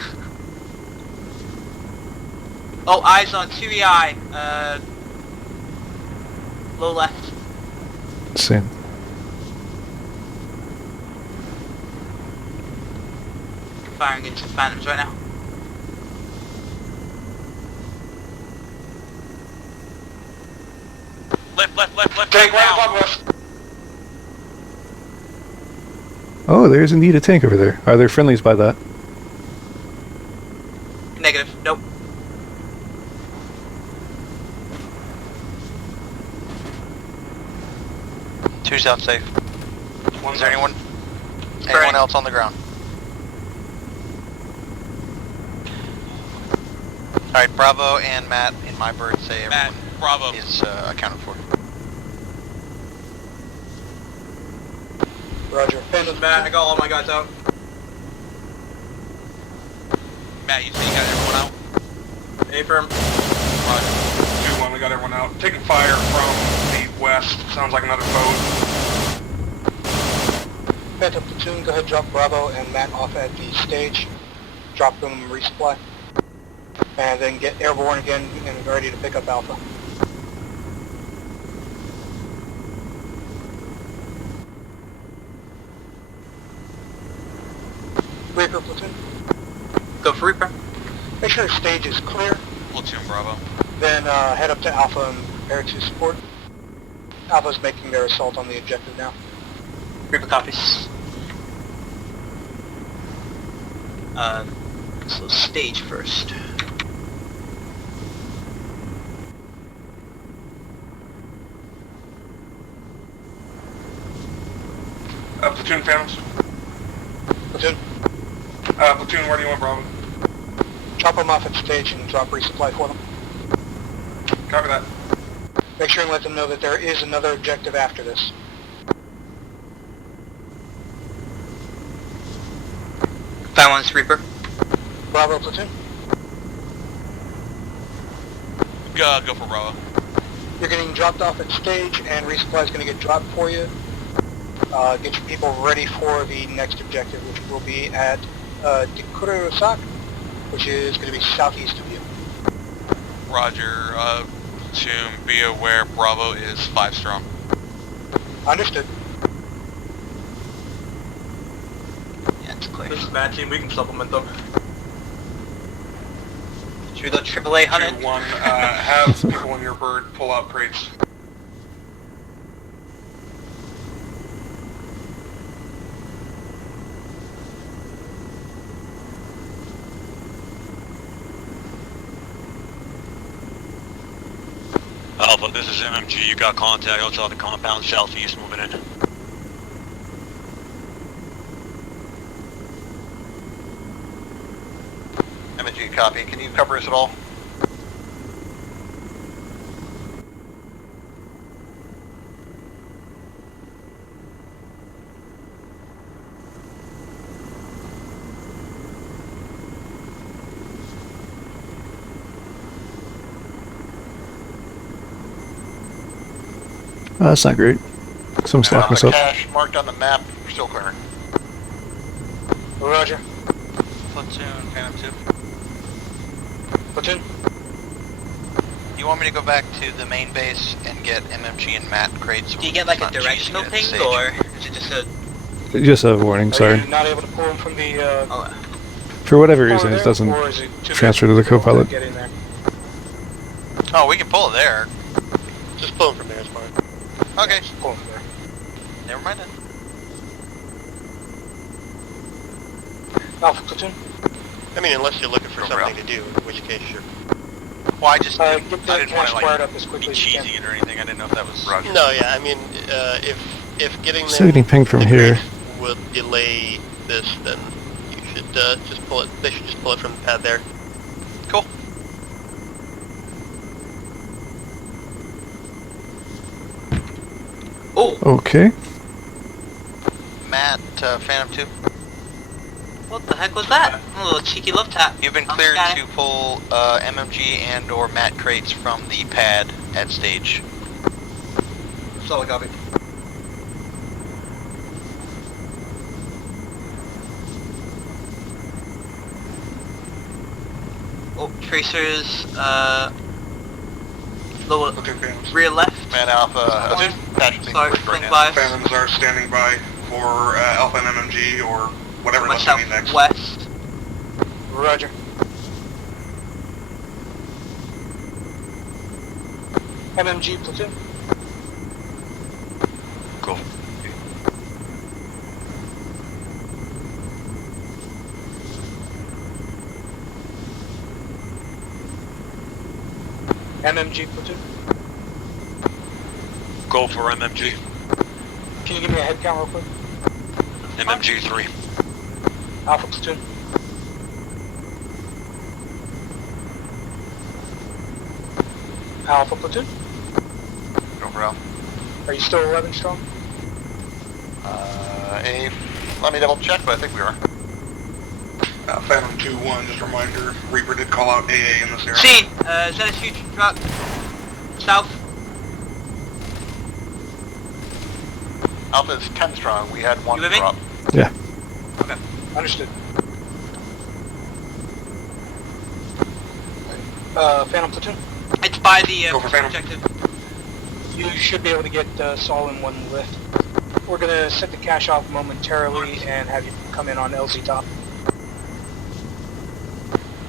Oh, eyes on 2EI. Low left. Same. Firing into Phantoms right now. Left, Take right now. above us. Oh, there's indeed a tank over there. Are there friendlies by that? Negative. Nope. Two sound safe. Is there anyone Correct. else on the ground? Alright, Bravo and Matt in my bird say everyone Bravo. is accounted for. Roger. Phantom. Matt, I got all my guys out. Matt, you say you got everyone out? A-firm. Roger. 2-1, we got everyone out. Taking fire from the west. Sounds like another boat. Phantom platoon, go ahead, drop Bravo and Matt off at the stage. Drop them resupply. And then get airborne again and ready to pick up Alpha. Reaper platoon, Go for Reaper. make sure the stage is clear. Platoon Bravo. Then head up to Alpha and prepare to support. Alpha's making their assault on the objective now. Reaper copies. So stage first. Platoon Phantoms. Platoon, Platoon, where do you want Bravo? Drop them off at stage and drop resupply for them. Copy that. Make sure and let them know that there is another objective after this. Found one, Reaper. Bravo platoon. Go for Bravo. You're getting dropped off at stage, and resupply is going to get dropped for you. Get your people ready for the next objective, which will be at Dikurusak, which is going to be southeast of you. Roger. Platoon, be aware Bravo is 5 strong. Understood. Yeah, it's clear. This is bad team, we can supplement them. Should we go AAA hunted? 2-1, have people in your bird pull out crates. Alpha, this is MMG. You got contact outside the compound southeast moving in. MG, copy. Can you cover us at all? That's not great. Some slack myself. Cache marked on the map, still clearing. Roger. Platoon, Phantom 2. Platoon. You want me to go back to the main base and get MMG and Matt crates? Do you get like a Not directional chasing it ping, at or is it just a... Just a warning, Are sorry. you not able to pull them from the... Oh, For whatever car reason, there, it doesn't or is it too transfer big to the to co-pilot. Get in there? Oh, we can pull it there. Just pull them from there, it's fine. Okay. Just pull them there. Never mind then. Alpha platoon. I mean, unless you're looking for Go something for to do, in which case you're... Well, I just Get I the didn't want cash to wired like up as be quickly as you cheesing can. it or anything. I didn't know if that was Roger. No, yeah, I mean, if getting them... Still getting pinged from the here. crates would delay this, then you should just pull it, they should just pull it from the pad there. Cool. oh, Okay. Matt, Phantom 2, what the heck was that? A little cheeky love tap. you've been I'm cleared scanning. to pull MMG and or Matt crates from the pad at stage. Solid copy. Oh, tracers, lower, Okay, Phantoms. rear left. Matt Alpha, Point. Cache being Sorry, pushed right flank now. bias. Phantoms are standing by for Alpha and MMG or whatever My else we need next. southwest. Roger. MMG platoon. Cool. MMG platoon. Go for MMG. Can you give me a head count real quick? MMG 3. Alpha platoon. Alpha platoon. Go for Alpha. Are you still 11 strong? Let me double check, but I think we are. Phantom 2-1, just a reminder, Reaper did call out AA in this area. Scene, ZSU truck, south. Alpha is 10 strong. We had one You with me? drop. Yeah. Understood. Phantom platoon. It's by the Go for Phantom. objective. You should be able to get Saul in one lift. We're going to set the cache off momentarily and have you come in on LZ top.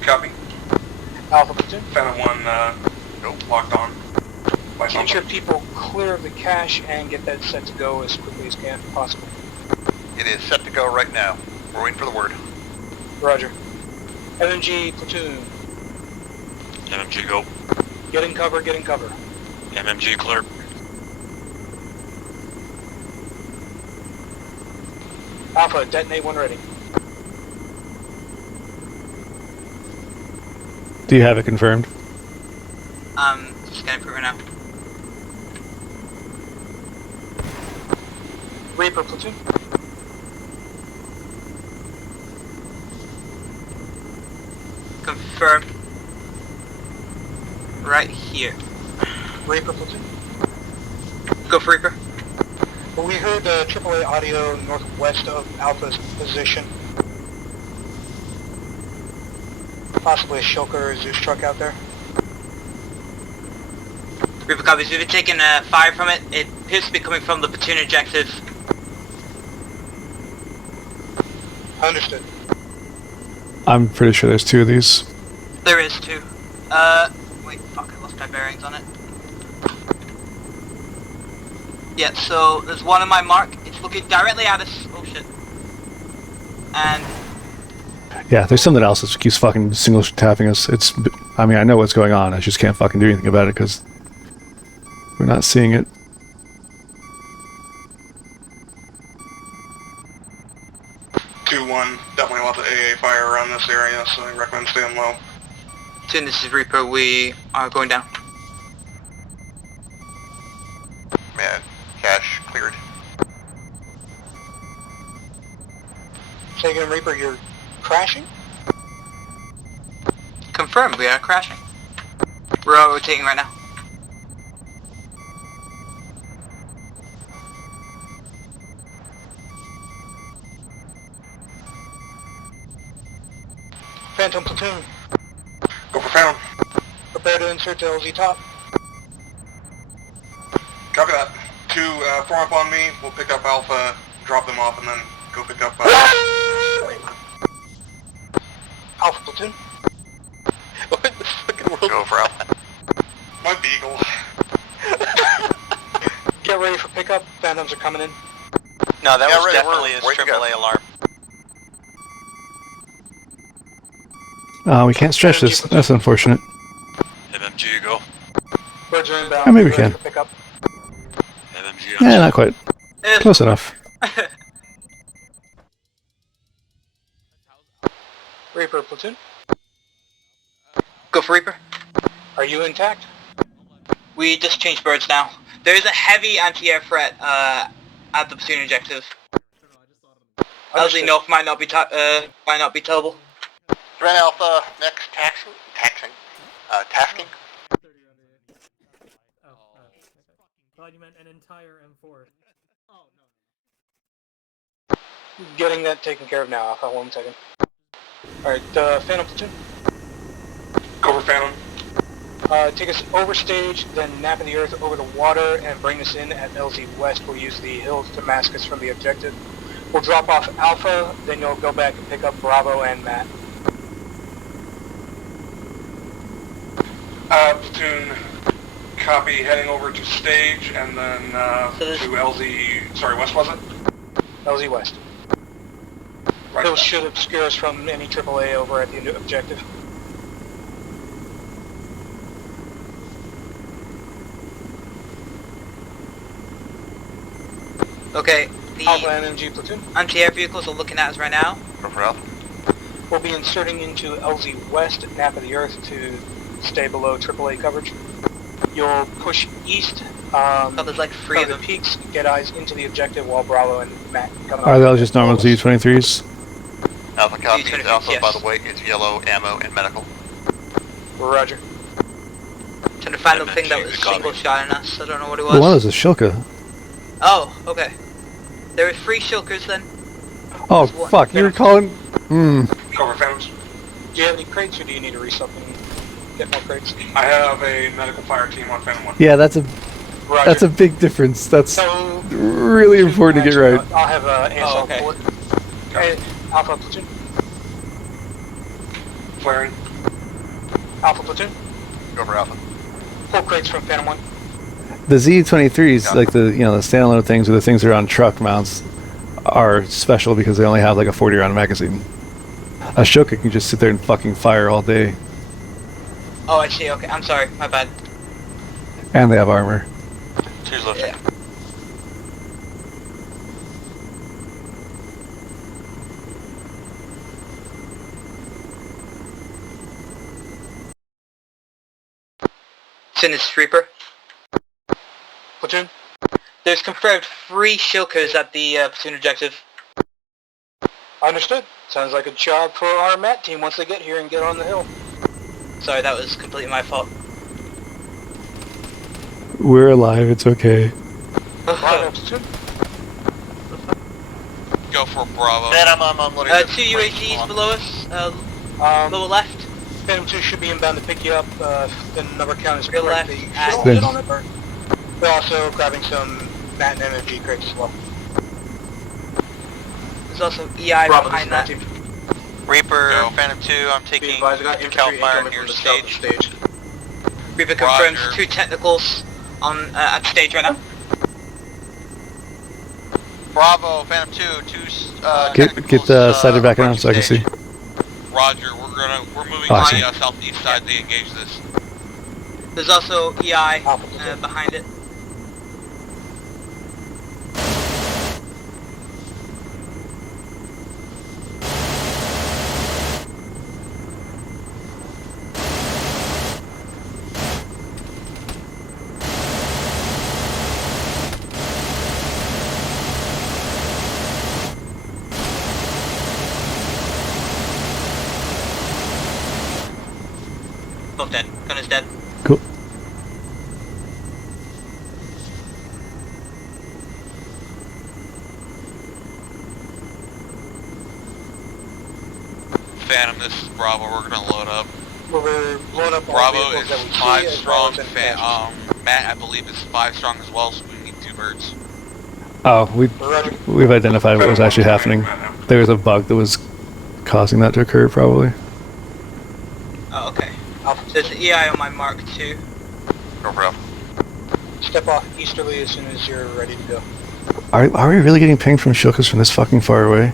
Copy. Alpha platoon. Phantom 1, locked on. By Get your something. people clear of the cache and get that set to go as quickly as possible. It is set to go right now. We're waiting for the word. Roger. MMG platoon. MMG go. Get in cover, get in cover. MMG clear. Alpha, detonate when ready. Do you have it confirmed? Just gonna prove it now. Reaper platoon. Confirm. Right here. Reaper platoon. Go for Reaper. Well, we heard AAA audio northwest of Alpha's position. Possibly a Shulker or Zeus truck out there. Reaper copies. We've been taking fire from it. It appears to be coming from the platoon objective. Understood. I'm pretty sure there's 2 of these. There is 2. Wait, fuck, I lost my bearings on it. Yeah, so there's one on my mark. It's looking directly at us. Oh shit. And Yeah, there's something else that keeps fucking single tapping us. I mean, I know what's going on. I just can't fucking do anything about it because we're not seeing it. Definitely lots of AA fire around this area, so I recommend staying low. soon this is Reaper, we are going down. Man, cache cleared. Say again, Reaper, you're crashing? Confirmed, we are crashing. We're all rotating right now. Phantom platoon, Go for Phantom. prepare to insert to LZ top. Copy that. 2, form up on me. We'll pick up Alpha, drop them off, and then go pick up... Alpha platoon. What the fucking world? Go for Alpha. My Beagle. Get ready for pickup. Phantoms are coming in. No, that Yeah, was ready, definitely his where'd you go? AAA alarm. We can't stretch this. That's unfortunate. MMG, go. Birds are inbound. Yeah, maybe we Get ready can. for pickup. MMG. Yeah, not quite. Close enough. Reaper platoon, Go for Reaper. are you intact? We just changed birds now. There is a heavy anti-air threat at the platoon objective. LZ North might not be tellable. 3 Alpha, next tasking? Thought you meant an entire M4. Getting that taken care of now, Alpha. 1 second. Alright, Phantom platoon. Go for Phantom. Take us over stage, then nap in the earth over the water, and bring us in at LZ West. We'll use the hills to mask us from the objective. We'll drop off Alpha, then you'll go back and pick up Bravo and Matt. Platoon, copy, heading over to stage, and then to LZ... Sorry, West was it? LZ West. Right. Those should obscure us from any AAA over at the objective. Okay, Alpha the MMG platoon. anti-air vehicles are looking at us right now. Go for Alpha. We'll be inserting into LZ West, nap of the earth, to stay below AAA coverage. You'll push east, So there's like 3 of the them. peaks, get eyes into the objective while Bravo and Matt come Are they all just normal Z23s? Alpha copy. D-22, Alpha, yes. by the way, is yellow, ammo, and medical. Roger. Trying to find the MMG, thing that was copy. single shotting us. I don't know what it The one was. is a Shilka. Oh, okay. There are 3 shulkers then. Oh, What? fuck. You were calling... Go for Phantoms. Do you have any crates, or do you need to resup and get more crates? I have a medical fire team on Phantom 1. Yeah, that's a Roger. big difference. That's So, really important to get right. I'll have ASL Oh, okay. forward. Hey, Alpha platoon. Flaring. Alpha platoon. Go for Alpha. Pull crates from Phantom 1. The Z23s, like the the standalone things or the things that are on truck mounts, are special because they only have like a 40-round magazine. A Shilka can just sit there and fucking fire all day, Oh, I see. Okay, I'm sorry. My bad. and they have armor. Cheers, lifting. Yeah. Sin is Reaper. Platoon? There's confirmed 3 Shilkers at the platoon objective. Understood. Sounds like a job for our MAT team once they get here and get on the hill. Sorry, that was completely my fault. We're alive, it's okay. Platoon? Go for Bravo. Then I'm unloading. 2 UACs below us, lower left. Phantom 2 should be inbound to pick you up. The number count is Real correct. left They and- should get on that bird. We're also grabbing some MAT and energy crates as well. There's also EI Bravo, behind this that. is my team. Reaper, Go. Phantom 2, I'm Be taking advised, I got Cal infantry fire incoming near from the south of stage. stage. Reaper confirms Roger. 2 technicals on at stage right now. Bravo, Phantom 2, Get technicals, the sighted back around approaching so I can see. stage. Roger, we're moving Oh, I on see. the southeast side to engage this. There's also EI Alpha platoon. behind it. Both dead. Gunner's dead. Cool. Phantom, this is Bravo, we're gonna load up. We're blowing up all Bravo vehicles is that we 5 see, as strong, well as any passengers. Matt I believe is 5 strong as well, so we need 2 birds. Oh, Roger. we've identified what was actually happening. There was a bug that was causing that to occur, probably. Oh, okay. Alpha There's an EI on my mark too. Go Bravo. Step off easterly as soon as you're ready to go. Are we really getting pinged from Shilkas from this fucking far away?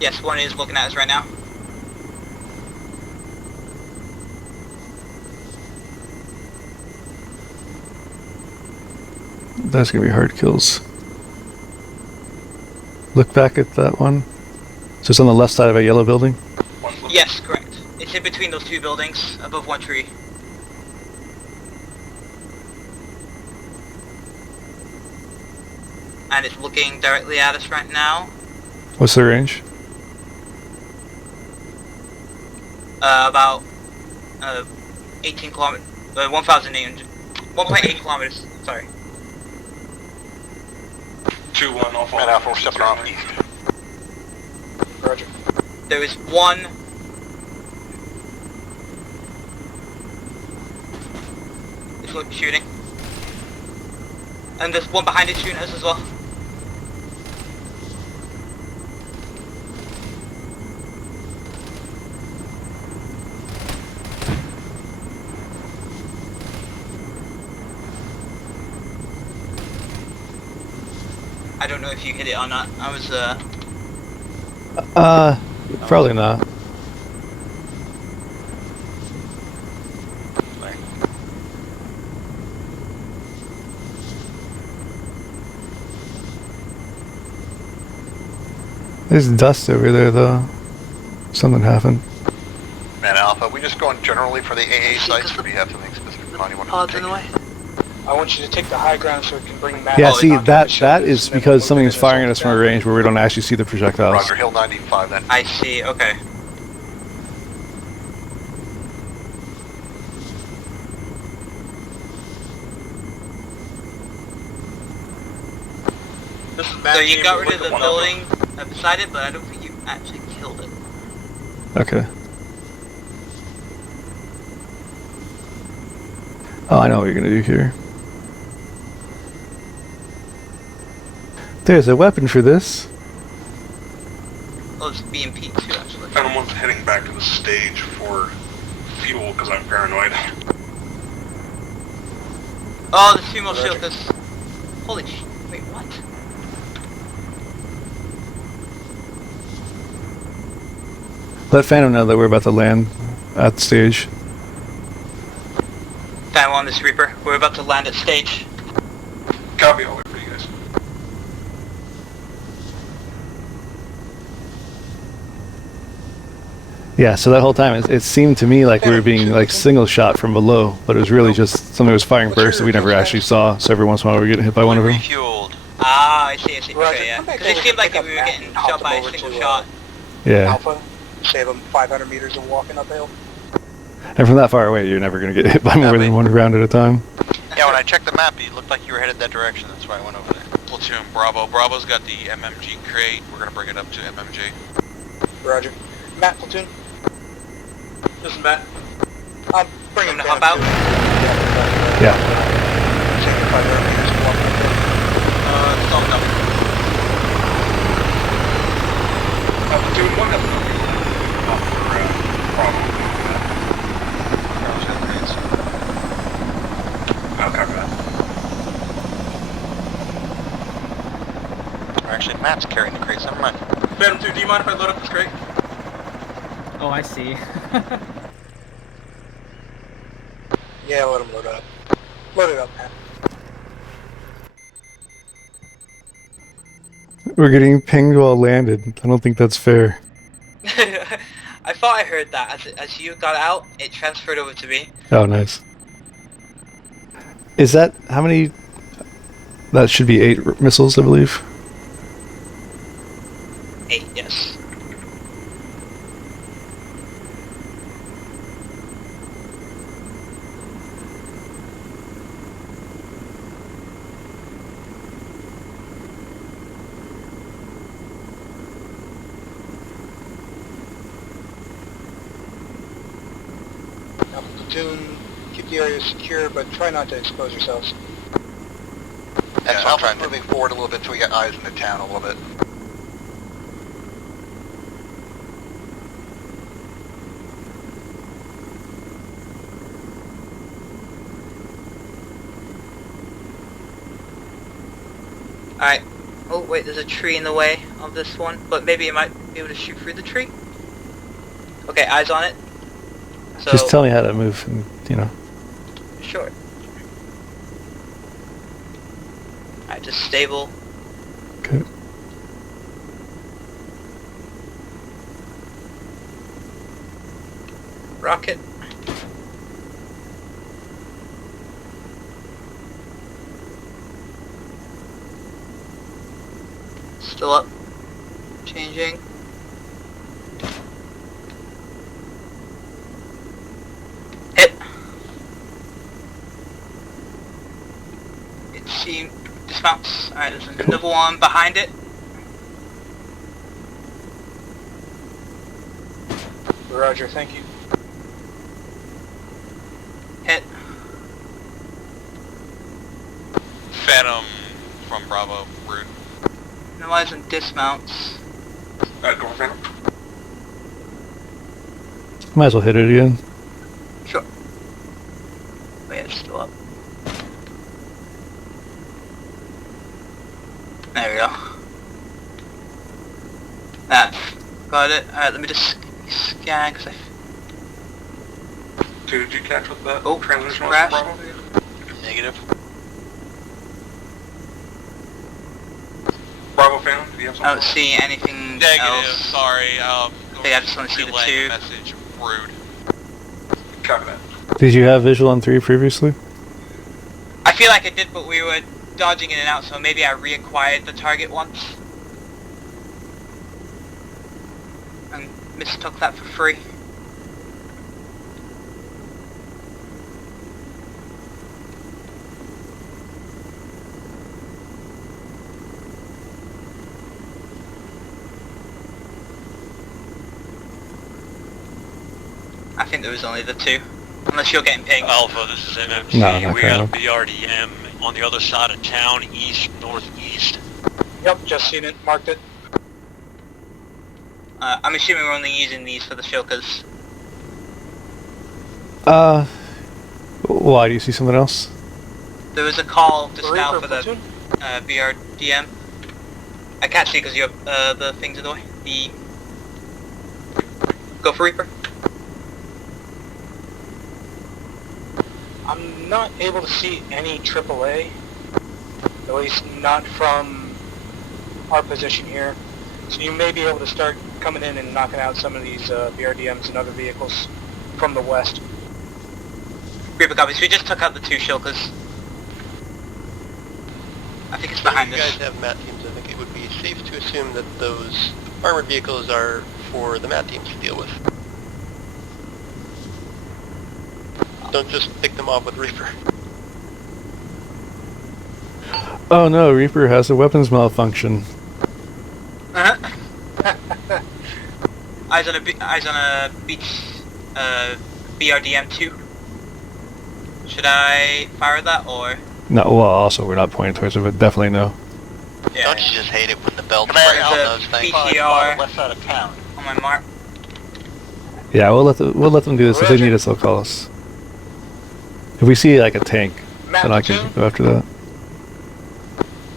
Yes, one is looking at us right now. That's gonna be hard kills. Look back at that one. So it's on the left side of a yellow building? Yes, correct. It's in between those 2 buildings, above one tree. And it's looking directly at us right now. What's the range? About 18 kilometers, 1,800, 1.8 kilometers, sorry. 2-1, I'll follow. And Alpha, we're stepping off east. Roger. There is one. It's looking shooting. And there's one behind it shooting us as well. I don't know if you hit it or not. I was Probably not. There's dust over there, though. Something happened. And Alpha, we just going generally for the AA sites, or do you have something specific on you want to pods take? in the way. I want you to take the high ground so we can bring Matt. Yeah, Oh, see, it's that is because something's firing at us from a range where we don't actually see the projectiles. Roger, Hill 95 then. I see, okay. So you got rid of the building beside it, but I don't think you actually killed it. Okay. Oh, I know what you're gonna do here. There's a weapon for this. Oh, it's BMP too, actually. And I'm heading back to the stage for fuel because I'm paranoid. Oh, there's 2 more shielders. Holy sh... Wait, what? Let Phantom know that we're about to land at the stage. Time on this Reaper. We're about to land at stage. Copy, I'll wait for you guys. Yeah, so that whole time it seemed to me like we were being like single shot from below, but it was really just something was firing bursts that we never actually saw. So every once in a while we were getting hit by one of them. Refueled. Ah, I see. Roger, Okay, yeah. come back Because it over seemed like pick we up were Matt getting and hop shot by them a over single to, shot. Yeah. Alpha, save them 500 meters of walking uphill. And from that far away, you're never going to get hit by more than one round at a time. Yeah, when I checked the map, it looked like you were headed that direction. That's why I went over there. Platoon Bravo. Bravo's got the MMG crate. We're gonna bring it up to MMG. Roger. Matt, platoon. This is Matt. I'm bringing to hop out? Yeah. Save the 500 meters of walking uphill. Song up. Platoon 1 doesn't know people off for Bravo. I'll cover that. Or actually, Matt's carrying the crates. Never mind. Phantom 2, do you mind if I load up this crate? Oh, I see. Yeah, let him load up. Load it up, Matt. We're getting pinged while landed. I don't think that's fair. I thought I heard that. As you got out, it transferred over to me. Oh, nice. Is that how many? That should be 8 missiles, I believe. 8, yes. Now, platoon, keep the area secure, but try not to expose yourselves. Yeah, Alpha's moving forward a little bit so we get eyes in the town a little bit. Alright. Oh, wait, there's a tree in the way of this one, but maybe it might be able to shoot through the tree. Okay, eyes on it. So, Just tell me how to move, and Sure. Alright, just stable. Okay. Rocket. Still up. Changing. Hit. It seems dismounts. Alright, there's another one behind it. Roger, thank you. Hit. Phantom from Bravo, route. No eyes on dismounts. Go for Phantom. might as well hit it again. Sure. Oh yeah, it's still up. There we go. That's got it. Alright, let me just scan, because Did you catch what the Oh, transmission was crash. from Bravo? Negative. Bravo Phantom, do you have I something? don't see anything Negative. else. Sorry. Okay, I just want to see the relaying two. message. Rude. Copy that. Did you have visual on 3 previously? I feel like I did, but we were dodging in and out, so maybe I reacquired the target once. And mistook that for free. I think there was only the 2. Unless you're getting pinged. Alpha, this is MMG. No, not we got a Phantom. BRDM on the other side of town, northeast. Yep, just seen it, marked it. I'm assuming we're only using these for the shulkers. Why? Do you see something else? There was a call just now Reaper for the platoon? BRDM. I can't see because you're the things in the way. Go for Reaper. I'm not able to see any AAA, at least not from our position here. So you may be able to start coming in and knocking out some of these BRDMs and other vehicles from the west. Reaper copies. We just took out the 2 shulkers. I think it's behind If you us. guys have MAT teams, I think it would be safe to assume that those armored vehicles are for the MAT teams to deal with. Don't just pick them off with Reaper. Oh no, Reaper has a weapons malfunction. Eyes on a beach, BRDM 2. Should I fire that or? No, well, also we're not pointing towards it, but definitely no. Yeah. Don't you just hate it when the belts Command, break on there's those a things? BTR West side of town. on my mark. Yeah, we'll let them do this. If they need us, they'll call us. If we see like a tank, then I can go after that.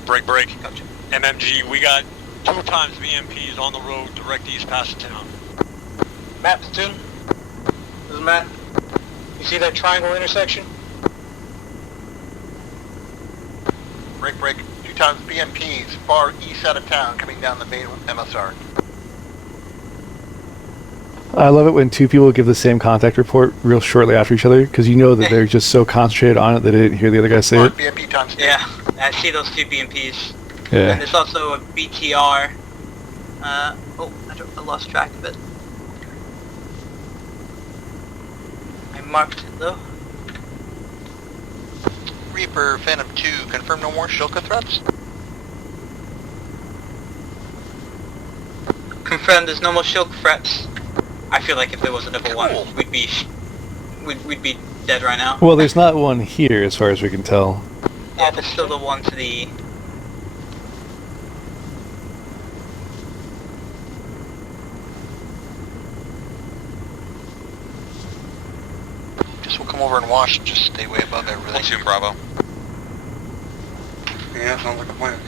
Break. Gotcha. MMG, we got 2 times BMPs on the road direct east past the town. Matt, platoon. This is Matt. You see that triangle intersection? Break. 2 times BMPs, far east side of town, coming down the main MSR. I love it when 2 people give the same contact report real shortly after each other, because you know that they're just so concentrated on it that they didn't hear the other guy say it. BMP times 2. Yeah, I see those 2 BMPs. And Yeah. there's also a BTR. I lost track of it. I marked it though. Reaper, Phantom 2, confirm no more Shilka threats? Confirmed there's no more shulk threats. I feel like if there was another one, we'd be dead right now. Well, there's not one here as far as we can tell. Yeah, there's still the one to the... Guess we'll come over and watch and just stay way above everything. Platoon Bravo. Yeah, sounds like a plan.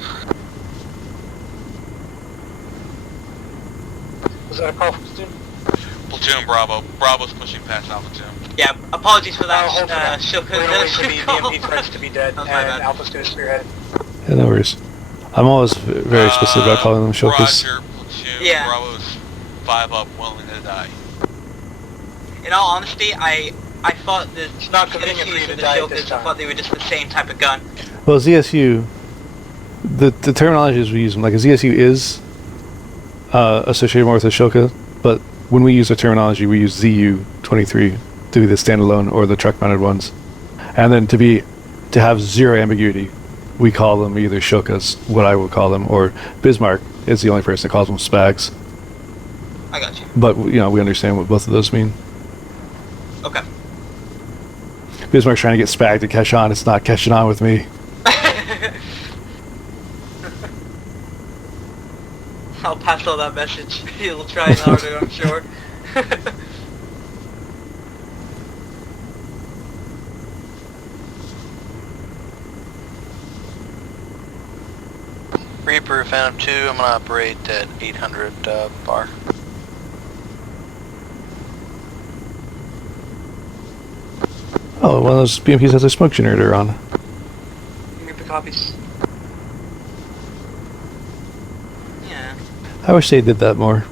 Was that a call from platoon? Platoon Bravo. Bravo's pushing past Alpha 2. Yeah, apologies for that, Hold for that. shulker. We're gonna wait for the BMP threats to be dead, That and was my bad. Alpha's gonna spearhead it. Yeah, no worries. I'm always very specific about calling them shulkers. Roger, Platoon. Yeah. Bravo's 5 up, willing to die. In all honesty, I thought that It's not convenient for you to the die at this shulkers, I time. thought they were just the same type of gun. Well, ZSU, the terminologies we use, like a ZSU is associated more with a shulker, but when we use the terminology, we use ZU-23 to be the standalone or the truck-mounted ones. And then to have zero ambiguity, we call them either shulkers, what I would call them, or Bismarck is the only person that calls them spags. I got you. But, you know, we understand what both of those mean. Okay. Bismarck's trying to get spag to catch on. It's not catching on with me. I'll pass on that message. He'll try harder, I'm sure. Reaper, Phantom 2, I'm gonna operate at 800 bar. Oh, one of those BMPs has a smoke generator on. Give me the copies. Yeah. I wish they did that more.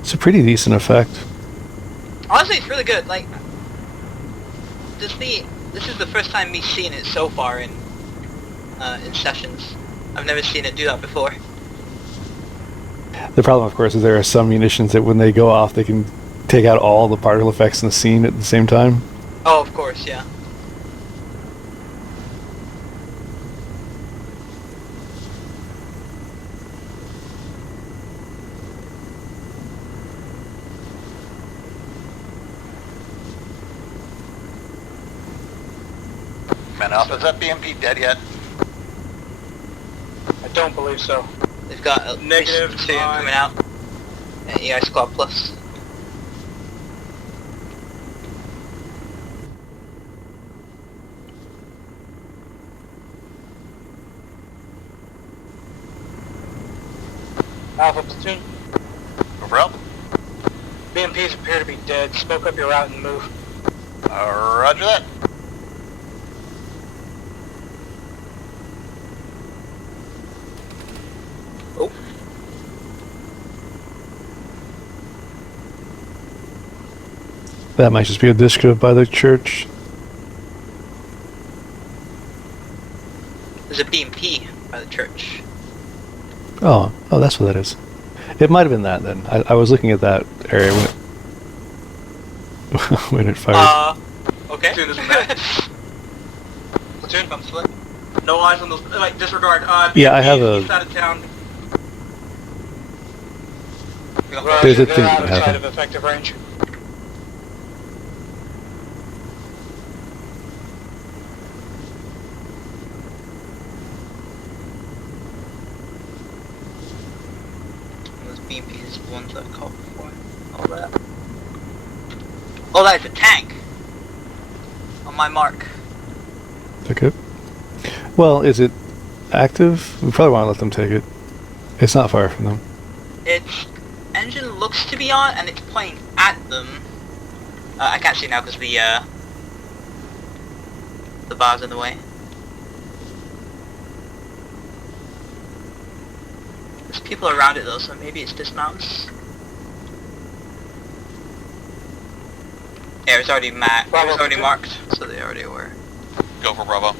It's a pretty decent effect. Honestly, it's really good. Like, this is the first time me seeing it so far in sessions. I've never seen it do that before. The problem, of course, is there are some munitions that when they go off, they can take out all the particle effects in the scene at the same time. Oh, of course, yeah. Man, Alpha, is that BMP dead yet? I don't believe so. They've got a Negative 2 on- coming out. And EI Squad Plus. Alpha platoon. Over out. BMPs appear to be dead. Smoke up your route and move. Roger that. That might just be a district by the church. There's a BMP by the church. Oh, that's what that is. It might have been that then. I was looking at that area when it when it fired. Okay. Platoon isn't back. Platoon, come split. No eyes on those. Like, disregard. Yeah, I have a- East side of town. There's a They're thing outside happening. of effective range. Those BMPs, the ones that I called before. All that. Oh, that is a tank! On my mark. Okay. Well, is it active? We probably want to let them take it. It's not far from them. Its engine looks to be on, and it's pointing at them. I can't see now because the bar's in the way. There's people around it though, so maybe it's dismounts. Yeah, it's already marked, so they already were. Go for Bravo.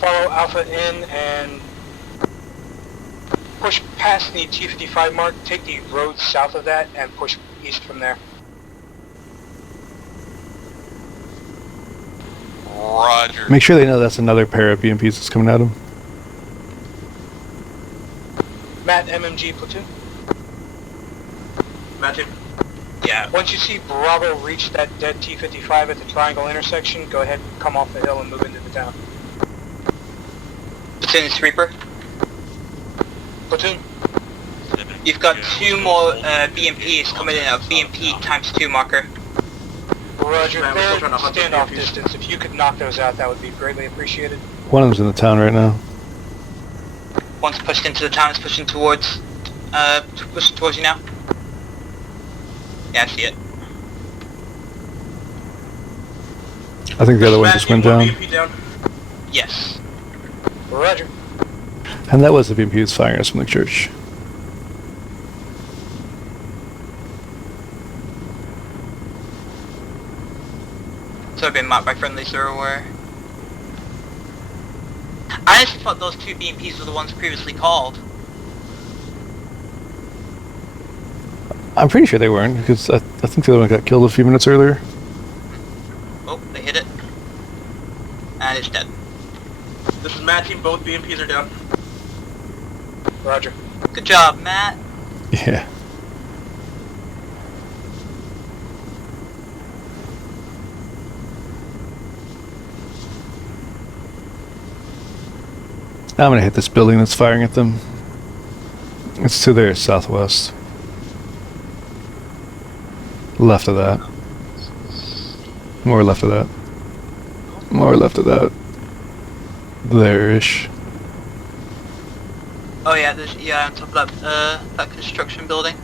Follow Alpha in and push past the T-55 mark, take the road south of that, and push east from there. Roger. Make sure they know that's another pair of BMPs that's coming at them. Matt, MMG platoon. Matthew. Yeah. Once you see Bravo reach that dead T-55 at the triangle intersection, go ahead and come off the hill and move into the town. Platoon is Reaper. Platoon. You've got two more BMPs coming in at BMP ×2 marker. Roger, Man, we're still they're trying to hunt those standoff BMPs. distance. If you could knock those out, that would be greatly appreciated. One of them's in the town right now. One's pushed into the town, it's pushing towards you now. Yeah, I see it. I think the other one just went down. BMP down. Yes. Roger. And that was the BMP that's firing us from the church. So I've been marked by friendly, so we're aware. I actually thought those two BMPs were the ones previously called. I'm pretty sure they weren't, because I think the other one got killed a few minutes earlier. Oh, they hit it. And it's dead. This is Matt team. Both BMPs are down. Roger. Good job, Matt. Yeah. I'm gonna hit this building that's firing at them. It's to their southwest. Left of that. More left of that. More left of that. There-ish. Oh yeah, there's on top of that construction building.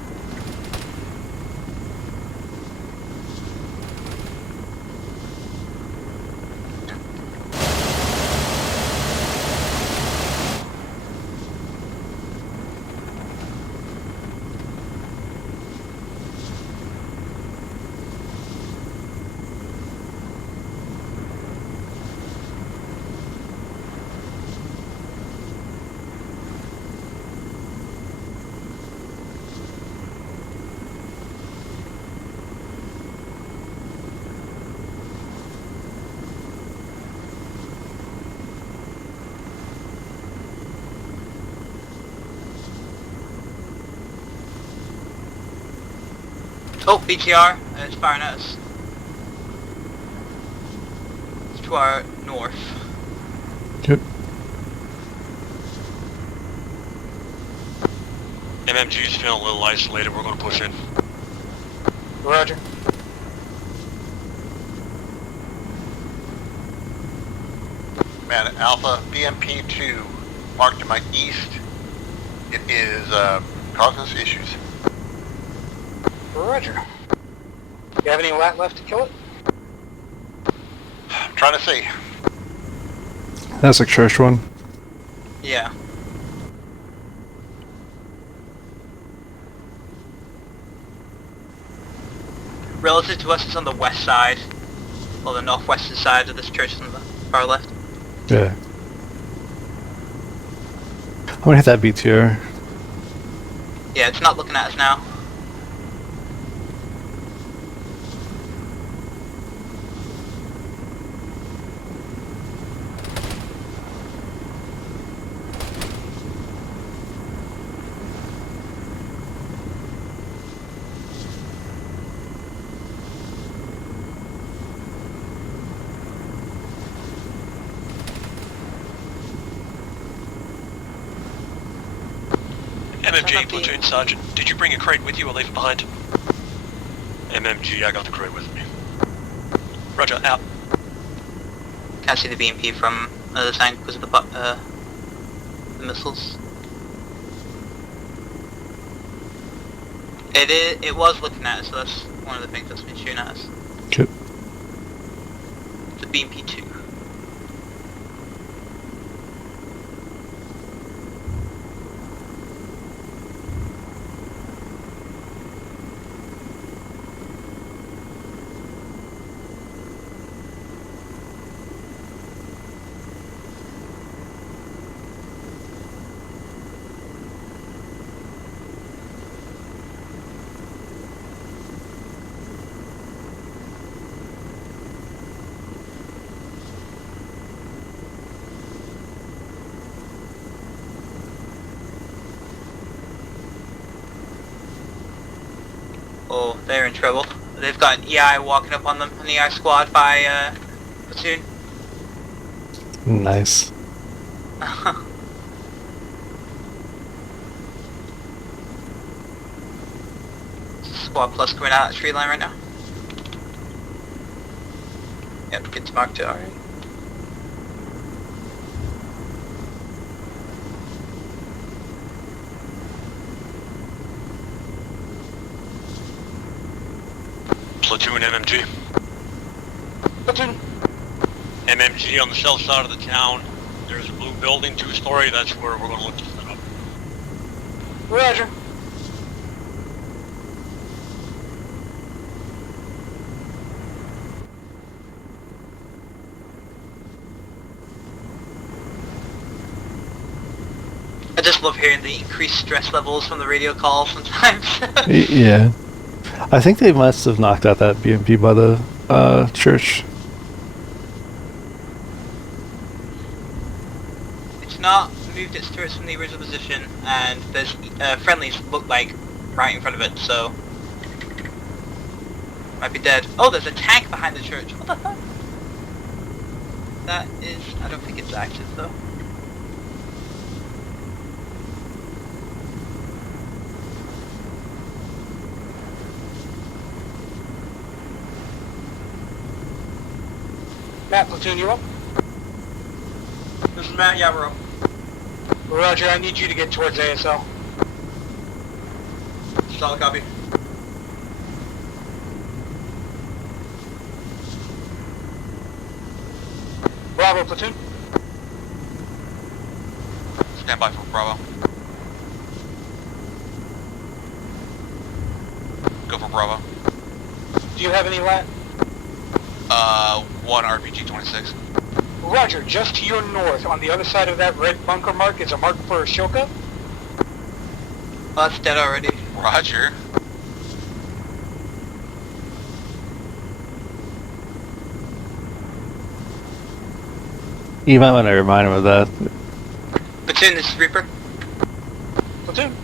Oh, BTR, it's firing at us. It's to our north. Yep. MMG's feeling a little isolated, we're going to push in. Roger. Man, Alpha BMP2 marked to my east. It is causing us issues. Roger. You have any lat left to kill it? I'm trying to see. That's a church one. Yeah. Relative to us, it's on the west side, or the northwestern side of this church is on the far left. Yeah. I'm gonna hit that BTR. Yeah, it's not looking at us now. MMG, platoon sergeant, did you bring a crate with you or leave it behind? MMG, I got the crate with me. Roger, out. Can't see the BMP from the tank because of the missiles. It was looking at us, so that's one of the things that's been shooting at us. Okay. The BMP-2. Oh, they're in trouble. They've got an EI walking up on them, an EI squad by platoon. Nice. Squad plus coming out of the tree line right now. Yep, gets marked it already. Platoon MMG. Platoon. MMG on the south side of the town. There's a blue building, 2-story, that's where we're gonna look to set up. Roger. I just love hearing the increased stress levels from the radio call sometimes. Yeah. I think they must have knocked out that BMP by the church. It's not moved its turrets from the original position, and there's friendlies look like right in front of it, so might be dead. Oh, there's a tank behind the church. What the fuck? That is, I don't think it's active though. Matt, platoon, you up? This is Matt, yeah, we're up. Roger, I need you to get towards ASL. Solid copy. Bravo, platoon. Stand by for Bravo. Go for Bravo. Do you have any lat? 1 RPG-26. Roger, just to your north, on the other side of that red bunker mark, is a mark for Ashoka. Oh, that's dead already. Roger. You might want to remind him of that. Platoon, this is Reaper. Platoon.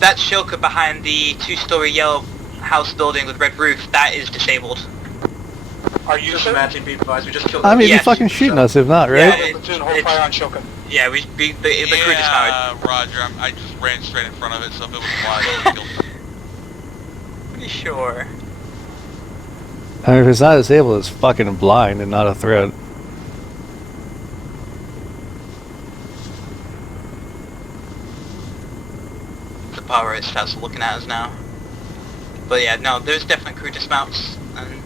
That shulker behind the 2-story yellow house building with red roof, that is disabled. Are you Just sure? matching, be advised, we just killed I mean, Yeah. you're fucking shooting us if not, Yeah, right? Platoon, hold fire on Shoka. Yeah, the crew dismounted. Roger. I just ran straight in front of it, so if it was wide, it would kill. Pretty sure. I mean, if it's not disabled, it's fucking blind and not a threat. The power is that's looking at us now. But yeah, no, there's definitely crew dismounts, and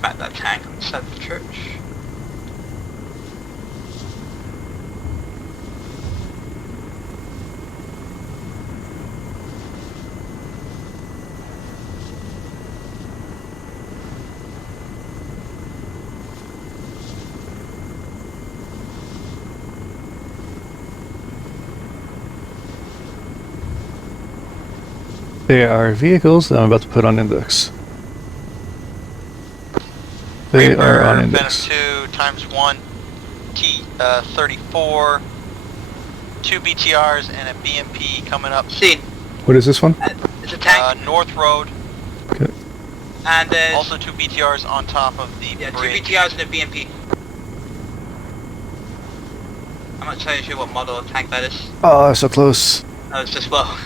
smack that tank on the side of the church. They are vehicles that I'm about to put on index. They are on index. Phantom 2 times 1 T-34, 2 BTRs and a BMP coming up. Seen. What is this one? It's a tank. North Road. Okay. And there's... Also 2 BTRs on top of the bridge. 2 BTRs and a BMP. I'm not entirely sure what model of tank that is. Oh, so close. Oh, it's just low.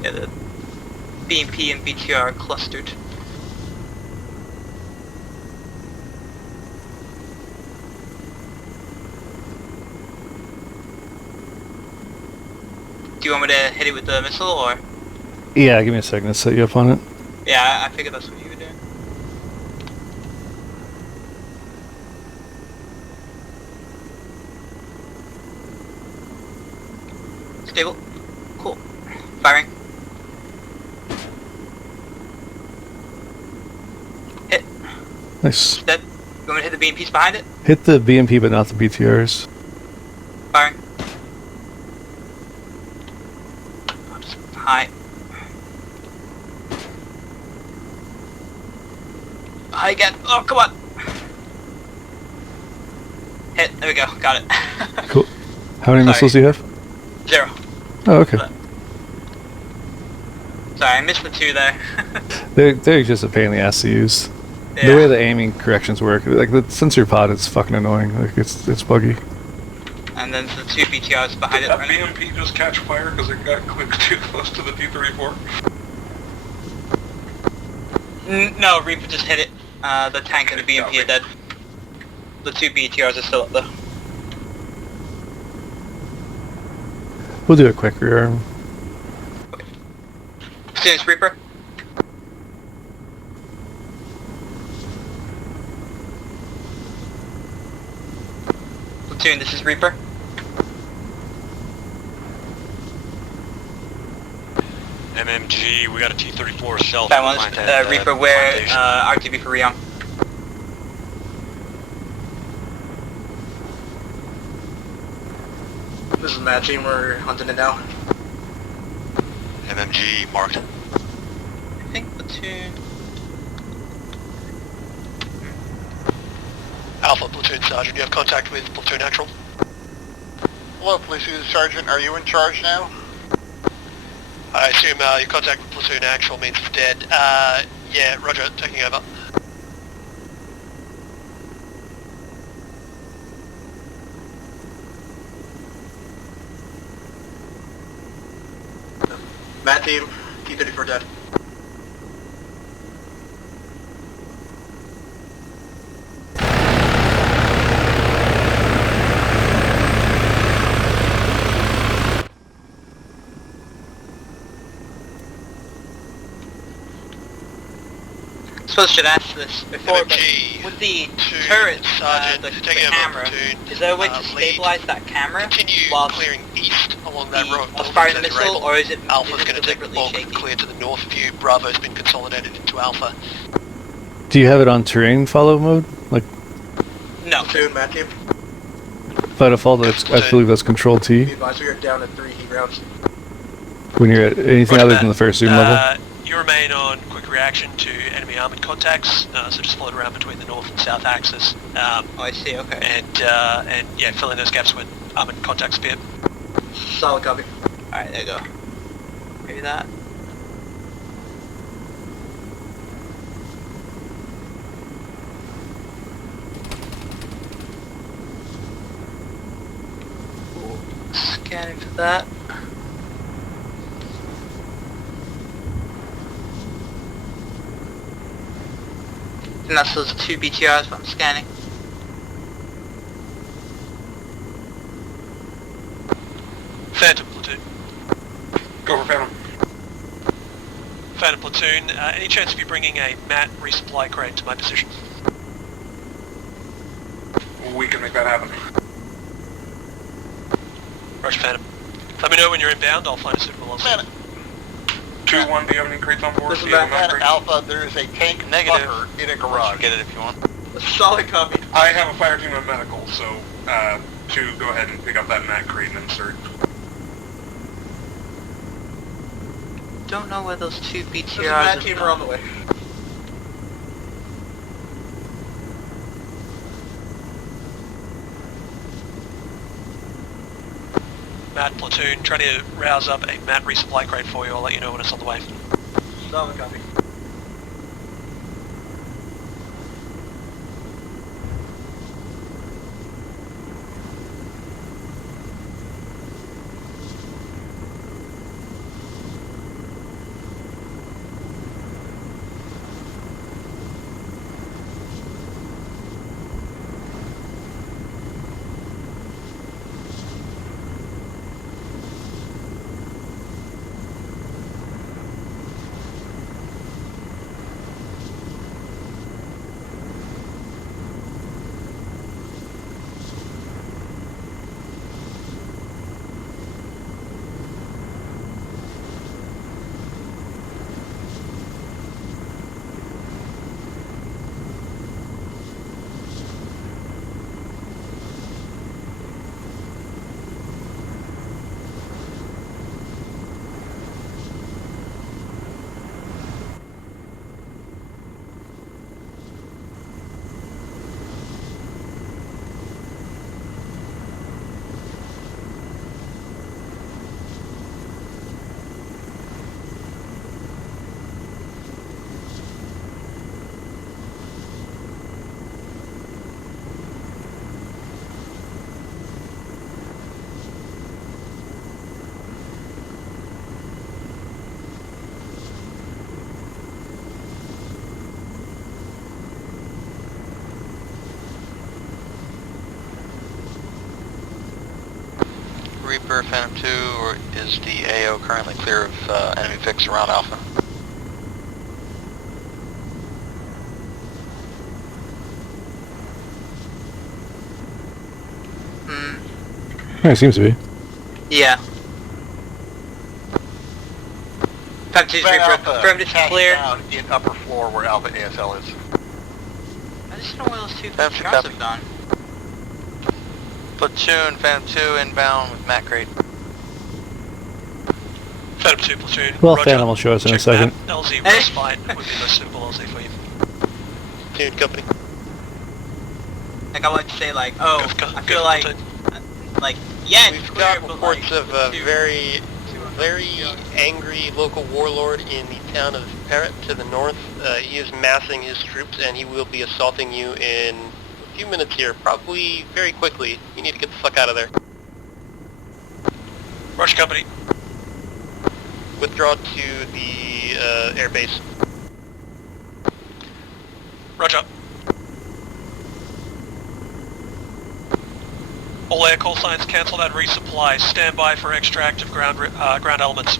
Yeah, the BMP and BTR are clustered. Do you want me to hit it with the missile, or? Yeah, give me a second to set you up on it. Yeah, I figured that's what you were doing. Stable. Cool. Firing. Hit. Nice. Dead. You want me to hit the BMPs behind it? Hit the BMP but not the BTRs. Firing. I'll just high. High again. Oh, come on. Hit. There we go. Got it. Cool. How many missiles do you have? 0. Oh, okay. Sorry, I missed the 2 there. They're just a pain in the ass to use. Yeah. The way the aiming corrections work, like the sensor pod is fucking annoying. Like it's buggy. And then the 2 BTRs behind Did it. that BMP just catch fire because it got clipped too close to the T-34? No, Reaper just hit it. The tank and the BMP are dead. The 2 BTRs are still up though. We'll do a quick rearm. Students, Reaper. Platoon, this is Reaper. MMG, we got a T-34 self. That one's Reaper, where RTV for Rion. This is Matt Team, we're hunting it now. MMG marked. I think platoon. Alpha, Platoon Sergeant, you have contact with Platoon Actual? Hello, Police Sergeant. Are you in charge now? I assume your contact with Platoon Actual means dead. Yeah, roger, taking over. Matt Team, T-34 dead. I suppose I should ask this before, but MMG with the to turret, Sergeant, the taking over camera, platoon, is there a way to lead. stabilize that camera Continue whilst clearing east along that road. the firing missile, or is it Alpha's going to take the deliberately bulk and shaky? clear to the north of you. Bravo's been consolidated into Alpha. Do you have it on terrain follow mode? Like No. Platoon, Matt Team. by default, I believe that's Control T. Be advised, we are down at 3 heat rounds. When you're at anything other than the first zoom level. You remain on quick reaction to enemy armoured contacts, so just float around between the north and south axis. Oh, I see, okay. And yeah, fill in those gaps when armoured contacts appear. Solid copy. Alright, there you go. Maybe that. scanning for that. And that's those 2 BTRs, but I'm scanning. Phantom platoon. Go for Phantom. Phantom platoon, any chance of you bringing a mat resupply crate to my position? We can make that happen. Roger, Phantom. Let me know when you're inbound, I'll find a suitable location. 2-1, do you have any crates on board? Listen Do you have a back, map crate? Alpha, there is a tank Negative. bunker in a Once garage. you get it if you want. Solid copy. I have a fire team of medical, so 2, go ahead and pick up that mat crate and insert. Don't know where those 2 BTRs There's a mad have team gone. are on the way. Mat platoon, trying to rouse up a mat resupply crate for you, I'll let you know when it's on the way. Solid copy. Reaper, Phantom 2, or is the AO currently clear of enemy fix around Alpha? Yeah, it seems to be. Yeah. Phantom 2's Van Reaper, Alpha, confirmed it's cash clear. down in upper floor where Alpha ASL is. I just don't know where those 2 Phantom BTRs copy. have gone. Platoon, Phantom 2 inbound with mat crate. Phantom 2 platoon. Well, Roger. Phantom will show us in a Check second. map. LZ Hey. respite would be the most suitable LZ for you. Platoon company. Like I like to say like, oh, Go I feel for like, platoon. yeah, it's We've clear, got but reports like, of a two- very angry local warlord in the town of Parrot to the north. He is massing his troops and he will be assaulting you in a few minutes here, probably very quickly. You need to get the fuck out of there. Roger, company. Withdraw to the air base. Roger. All air call signs cancelled and resupply. Stand by for extract of ground elements.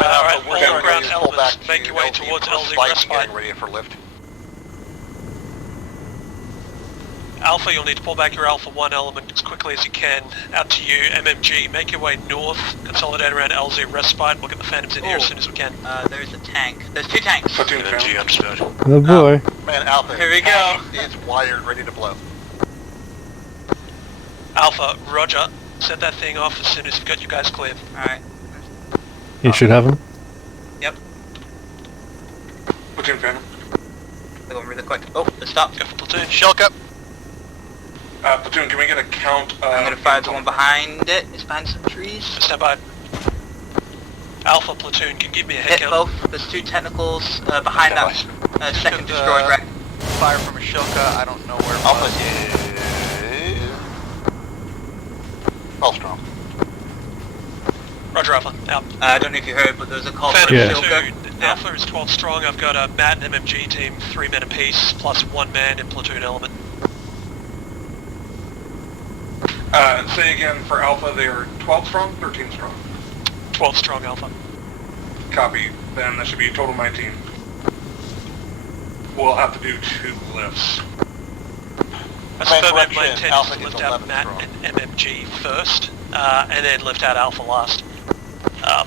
Alright, we're all getting ground ready to pull elements, back make to your way LZ towards for LZ spike, respite. getting ready for lift. Alpha, you'll need to pull back your Alpha 1 element as quickly as you can. Out to you, MMG, make your way north, consolidate around LZ respite, we'll get the Phantoms in here as soon as we can. there's a tank. There's 2 tanks. Platoon MMG, Phantom. understood. Oh boy. Man, Alpha Here we go. is wired, ready to blow. Alpha, Roger, set that thing off as soon as you've got you guys cleared. Alright. You should have him. Yep. Platoon Phantom. They're going really quick. Oh, they stopped. Go for platoon. Shell up. Platoon, can we get a count? I'm gonna fire the one behind it. It's behind some trees. Stand by. Alpha platoon, can you give me a head Hit count? both. There's 2 technicals behind that second Took, destroyed wreck. Fire from a Shilka, I don't know where it Alpha was. is All strong. Roger, Alpha. Out. I don't know if you heard, but there's a call for Phantom Yeah. Shilker. 2, Alpha is 12 strong. I've got a Matt and MMG team, 3 men apiece, plus 1 man in platoon element. Say again, for Alpha, they are 12 strong, 13 strong. 12 strong, Alpha. Copy. Then that should be a total 19. We'll have to do 2 lifts. As Main per my correction, intent Alpha is to is lift out 11 Matt strong. and MMG first, and then lift out Alpha last.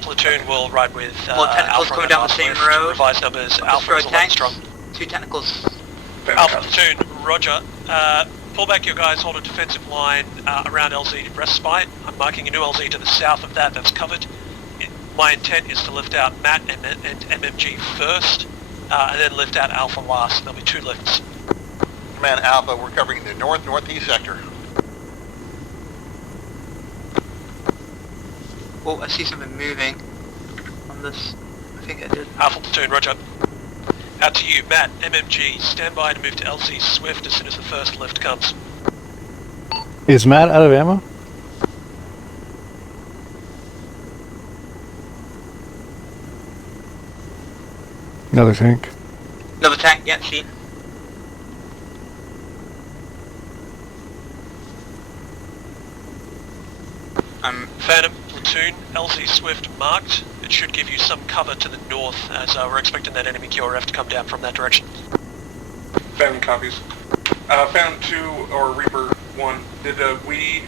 Platoon will ride with Well, tentacles Alpha on coming that down the last same lift. road. Revised numbers, Alpha Destroyed is 11 tanks. strong. 2 tentacles. Phantom Alpha copy. platoon, roger. Pull back your guys, hold a defensive line around LZ respite. I'm marking a new LZ to the south of that, that's covered. My intent is to lift out Matt and MMG first, and then lift out Alpha last. There'll be 2 lifts. Command Alpha, we're covering the north-northeast sector. Oh, I see something moving on this. I think I did. Alpha platoon, roger. Out to you, Matt, MMG, stand by to move to LZ Swift as soon as the first lift comes. Is Matt out of ammo? Another tank. Another tank, yeah, seen. Phantom, platoon, LZ Swift marked. It should give you some cover to the north as we're expecting that enemy QRF to come down from that direction. Phantom copies. Phantom 2 or Reaper 1, did we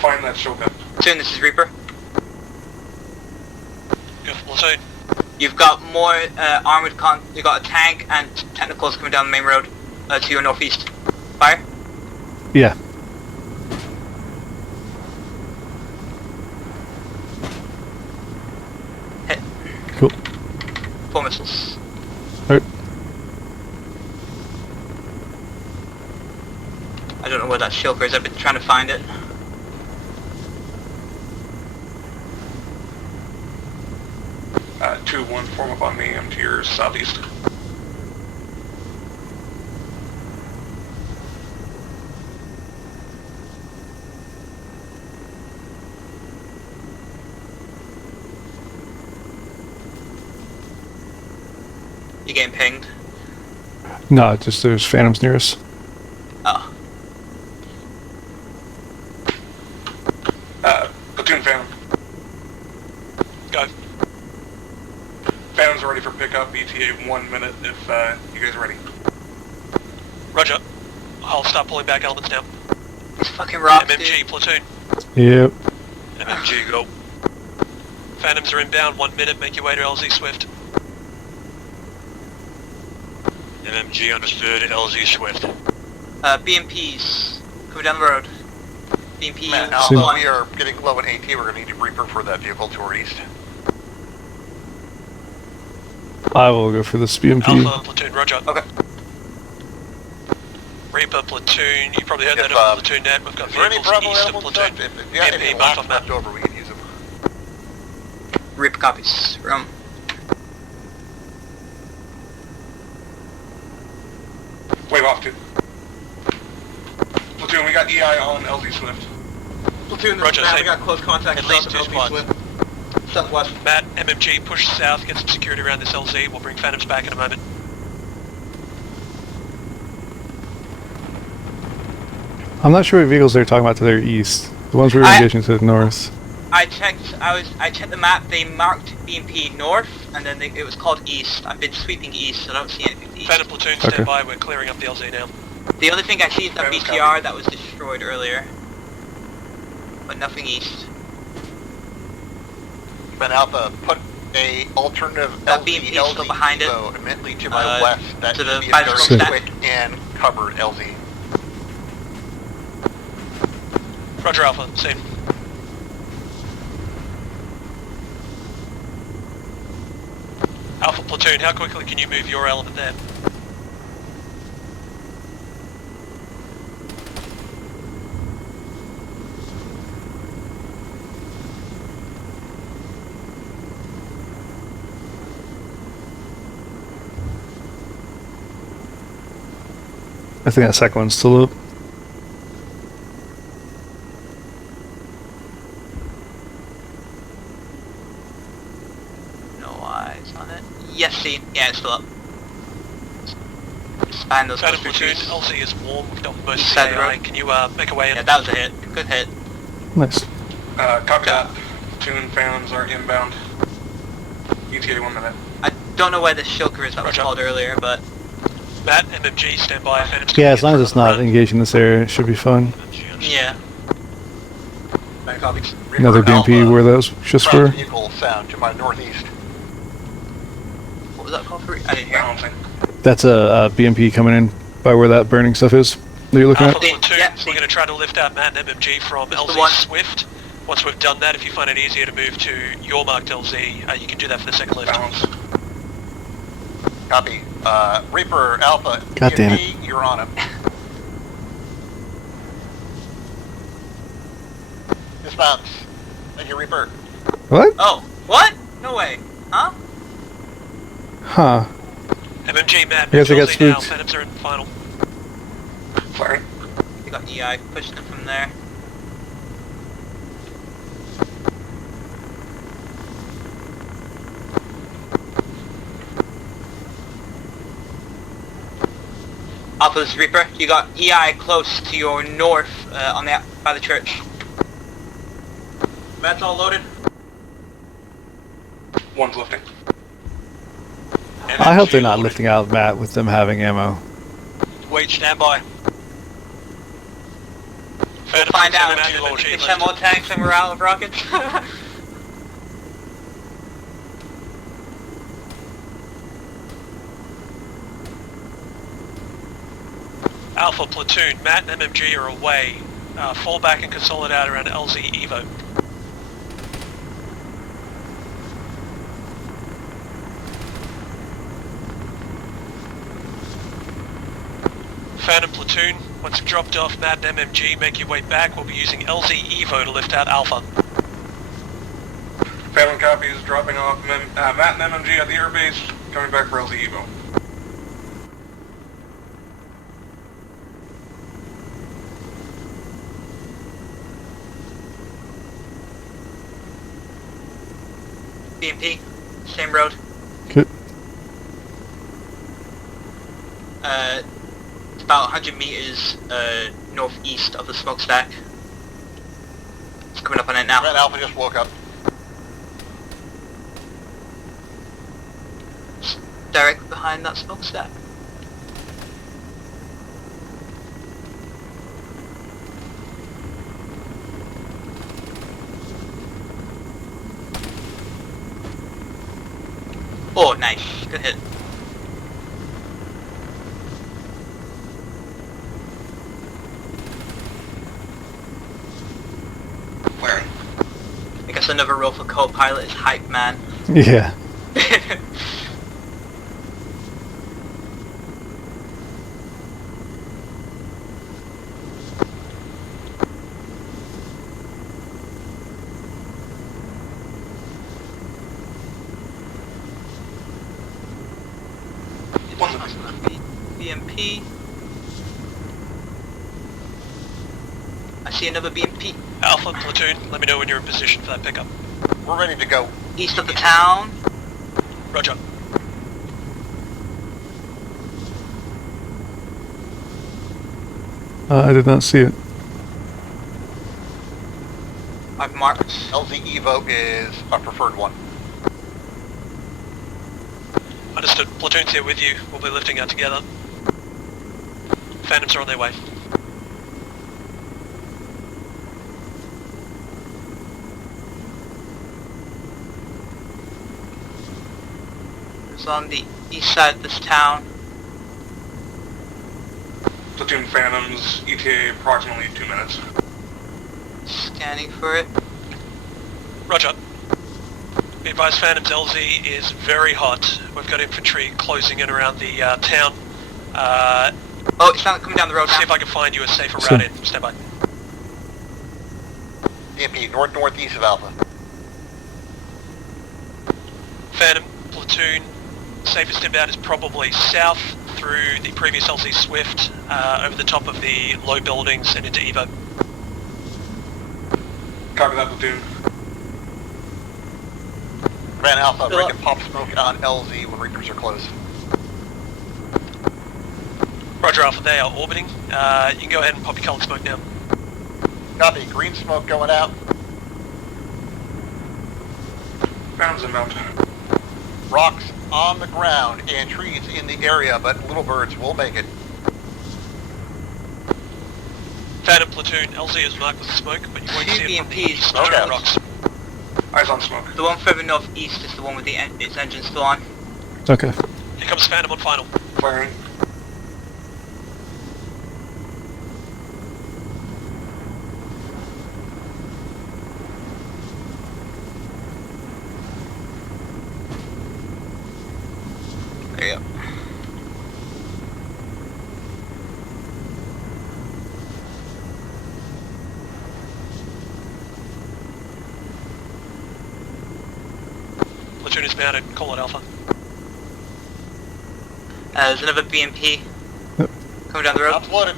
find that shotgun? Platoon, this is Reaper. Good for platoon. You've got more armored you've got a tank and tentacles coming down the main road to your northeast. Fire. Yeah. Hit. Cool. 4 missiles. Alright. I don't know where that shilker is, I've been trying to find it. Uh, 2-1, form up on me, I'm to your southeast. You getting pinged? No, just there's phantoms near us. Oh. Platoon Phantom. Go. Phantom's ready for pickup, ETA 1 minute if you guys are ready. Roger. I'll start pulling back elements now. These fucking rocks, MMG, dude. platoon. Yep. MMG, go. Phantoms are inbound, 1 minute, make your way to LZ Swift. MMG understood, LZ Swift. BMPs. Coming down the road. BMP. Command See- Alpha, we are getting low in AT, we're going to need a Reaper for that vehicle to our east. I will go for this BMP. Alpha platoon, roger. Okay. Reaper platoon, you probably heard that If, over platoon net. We've got Is there any vehicles Bravo east of elements platoon. left? If you have any MP, marked last on map. left over, we can use them. Reaper copies. Room. Wave off to. Platoon, we got EI on LZ Swift. Platoon, this Roger, is Matt. same. We got close contact At south least of 2 LZ squads. Swift. Southwest. Matt, MMG, push south, get some security around this LZ. We'll bring Phantoms back in a moment. I'm not sure what vehicles they're talking about to their east. The ones we were engaging to the north. I checked the map, they marked BMP north, and then it was called east. I've been sweeping east, so I don't see anything east. Phantom platoon, stand Okay. by, we're clearing up the LZ now. The only thing I see is that Phantom BTR copy. that was destroyed earlier. But nothing east. Command Alpha, put a alternative That LZ, BMP is still behind it. Evo immediately to my west. That to should the be a by the very smokestack. quick and covered LZ. Roger Alpha, same. Alpha platoon, how quickly can you move your element there? I think that second one's still up. Yes, seen. Yeah, it's still up. And those Phantom cluster platoon, trees. LZ is warm. We've done most East of side the of the AI. road. Can you make a way in? Yeah, that was a hit. Good hit. Nice. Copy that. Platoon Phantoms are inbound. ETA 1 minute. I don't know where the shulker is that was Roger. called earlier, but Matt, MMG, stand by. Phantom's Yeah, coming as long in as it's for another not run. engaged in this area, it should be fine. yeah. Back copies. Another BMP where those just were. Vehicle sound to my northeast. What was that called for? I didn't hear. Balancing. That's a BMP coming in by where that burning stuff is that you're looking Alpha at. platoon, Yeah, we're going to try to lift out Matt and MMG from That's the LZ one. Swift. Once we've done that, if you find it easier to move to your marked LZ, you can do that for the second lift. Balance. Copy. Reaper Alpha. God damn it. EMP, you're on him. Dismounts. Thank you, Reaper. What? Oh, what? No way. Huh? Huh. MMG, Matt, I guess I got LZ now. spooked. Phantoms are in final. Flaring. You got EI pushing it from there. Alpha's Reaper, you got EI close to your north on the by the church. Matt's all loaded. One's lifting. I hope they're not lifting out Matt with them having ammo. Wait, stand by. Phantom Find platoon, out. Matt, MMG, If some more tanks and we're out of rockets. Alpha platoon, Matt and MMG are away. Fall back and consolidate around LZ Evo. Phantom platoon, once you've dropped off Matt and MMG, make your way back. We'll be using LZ Evo to lift out Alpha. Phantom copies dropping off Matt and MMG at the airbase, coming back for LZ Evo. BMP, same road. Good. It's about 100 meters northeast of the smokestack. It's coming up on it now. Red Alpha just woke up. Directly behind that smokestack. Oh, nice. Good hit. Where? I guess another role for co-pilot is hype man. Yeah. BMP. I see another BMP. Alpha platoon, let me know when you're in position for that pickup. We're ready to go. East of the town. Roger. I did not see it. I've marked. LZ Evo is a preferred one. Understood. Platoon's here with you. We'll be lifting out together. Phantoms are on their way. It's on the east side of this town. Platoon Phantoms, ETA approximately 2 minutes. Scanning for it. Roger. Be advised, Phantom's LZ is very hot. We've got infantry closing in around the town. Oh, it's not coming down the road See now. if I can find you a safer So- route in. Stand by. EMP northeast of Alpha. Phantom, platoon, safest inbound is probably south through the previous LZ Swift, over the top of the low buildings and into Evo. Copy that, platoon. Van Alpha, we can pop smoke on LZ when Reapers are close. Roger Alpha, they are orbiting. You can go ahead and pop your colored smoke now. Copy, green smoke going out. Phantom's inbound. Rocks on the ground and trees in the area, but little birds will make it. Phantom platoon, LZ is marked with the smoke, but you won't Two see it from the BMPs. snow Okay. rocks. Eyes on smoke. The one further northeast is the one with its engine still on. Okay. Here comes Phantom on final. Firing. There you go. Platoon is mounted, call it Alpha. There's another BMP coming down the road. Alpha loaded.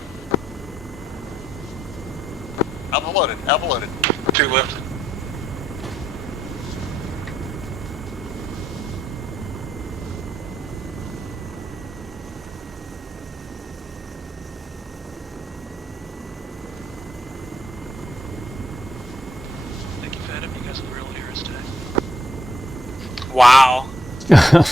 Alpha loaded, Alpha loaded. 2 left. Thank you, Phantom. You guys are the real heroes today. Wow. Nice.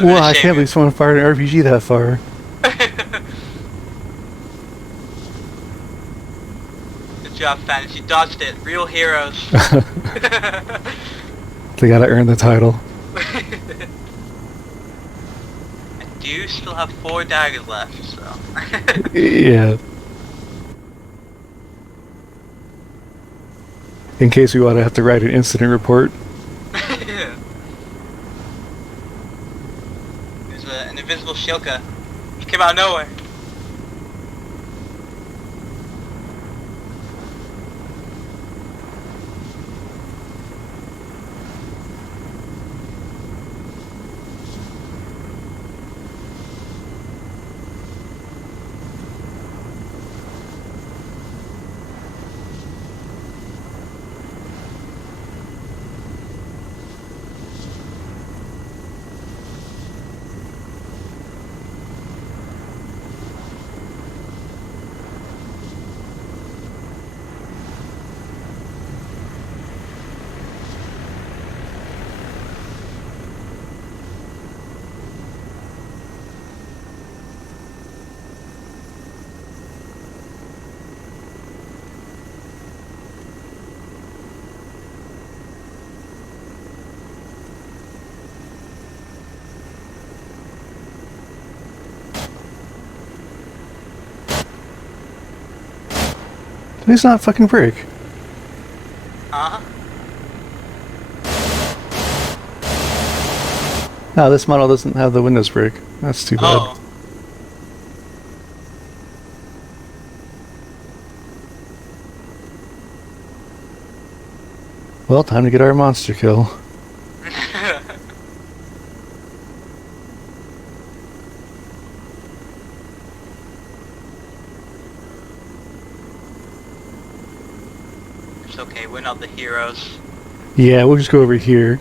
Well, I can't believe someone fired an RPG that far. Good job, fans. You dodged it. Real heroes. They gotta earn the title. I do still have 4 daggers left, so. Yeah. In case we want to have to write an incident report. There's an invisible Shilka. He came out of nowhere. Please not fucking break. Uh-huh. No, this model doesn't have the windows break. That's too bad. Oh. Well, time to get our monster kill. It's okay, we're not the heroes. Yeah, we'll just go over here.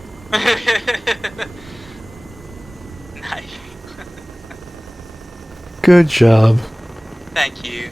Nice. Good job. Thank you.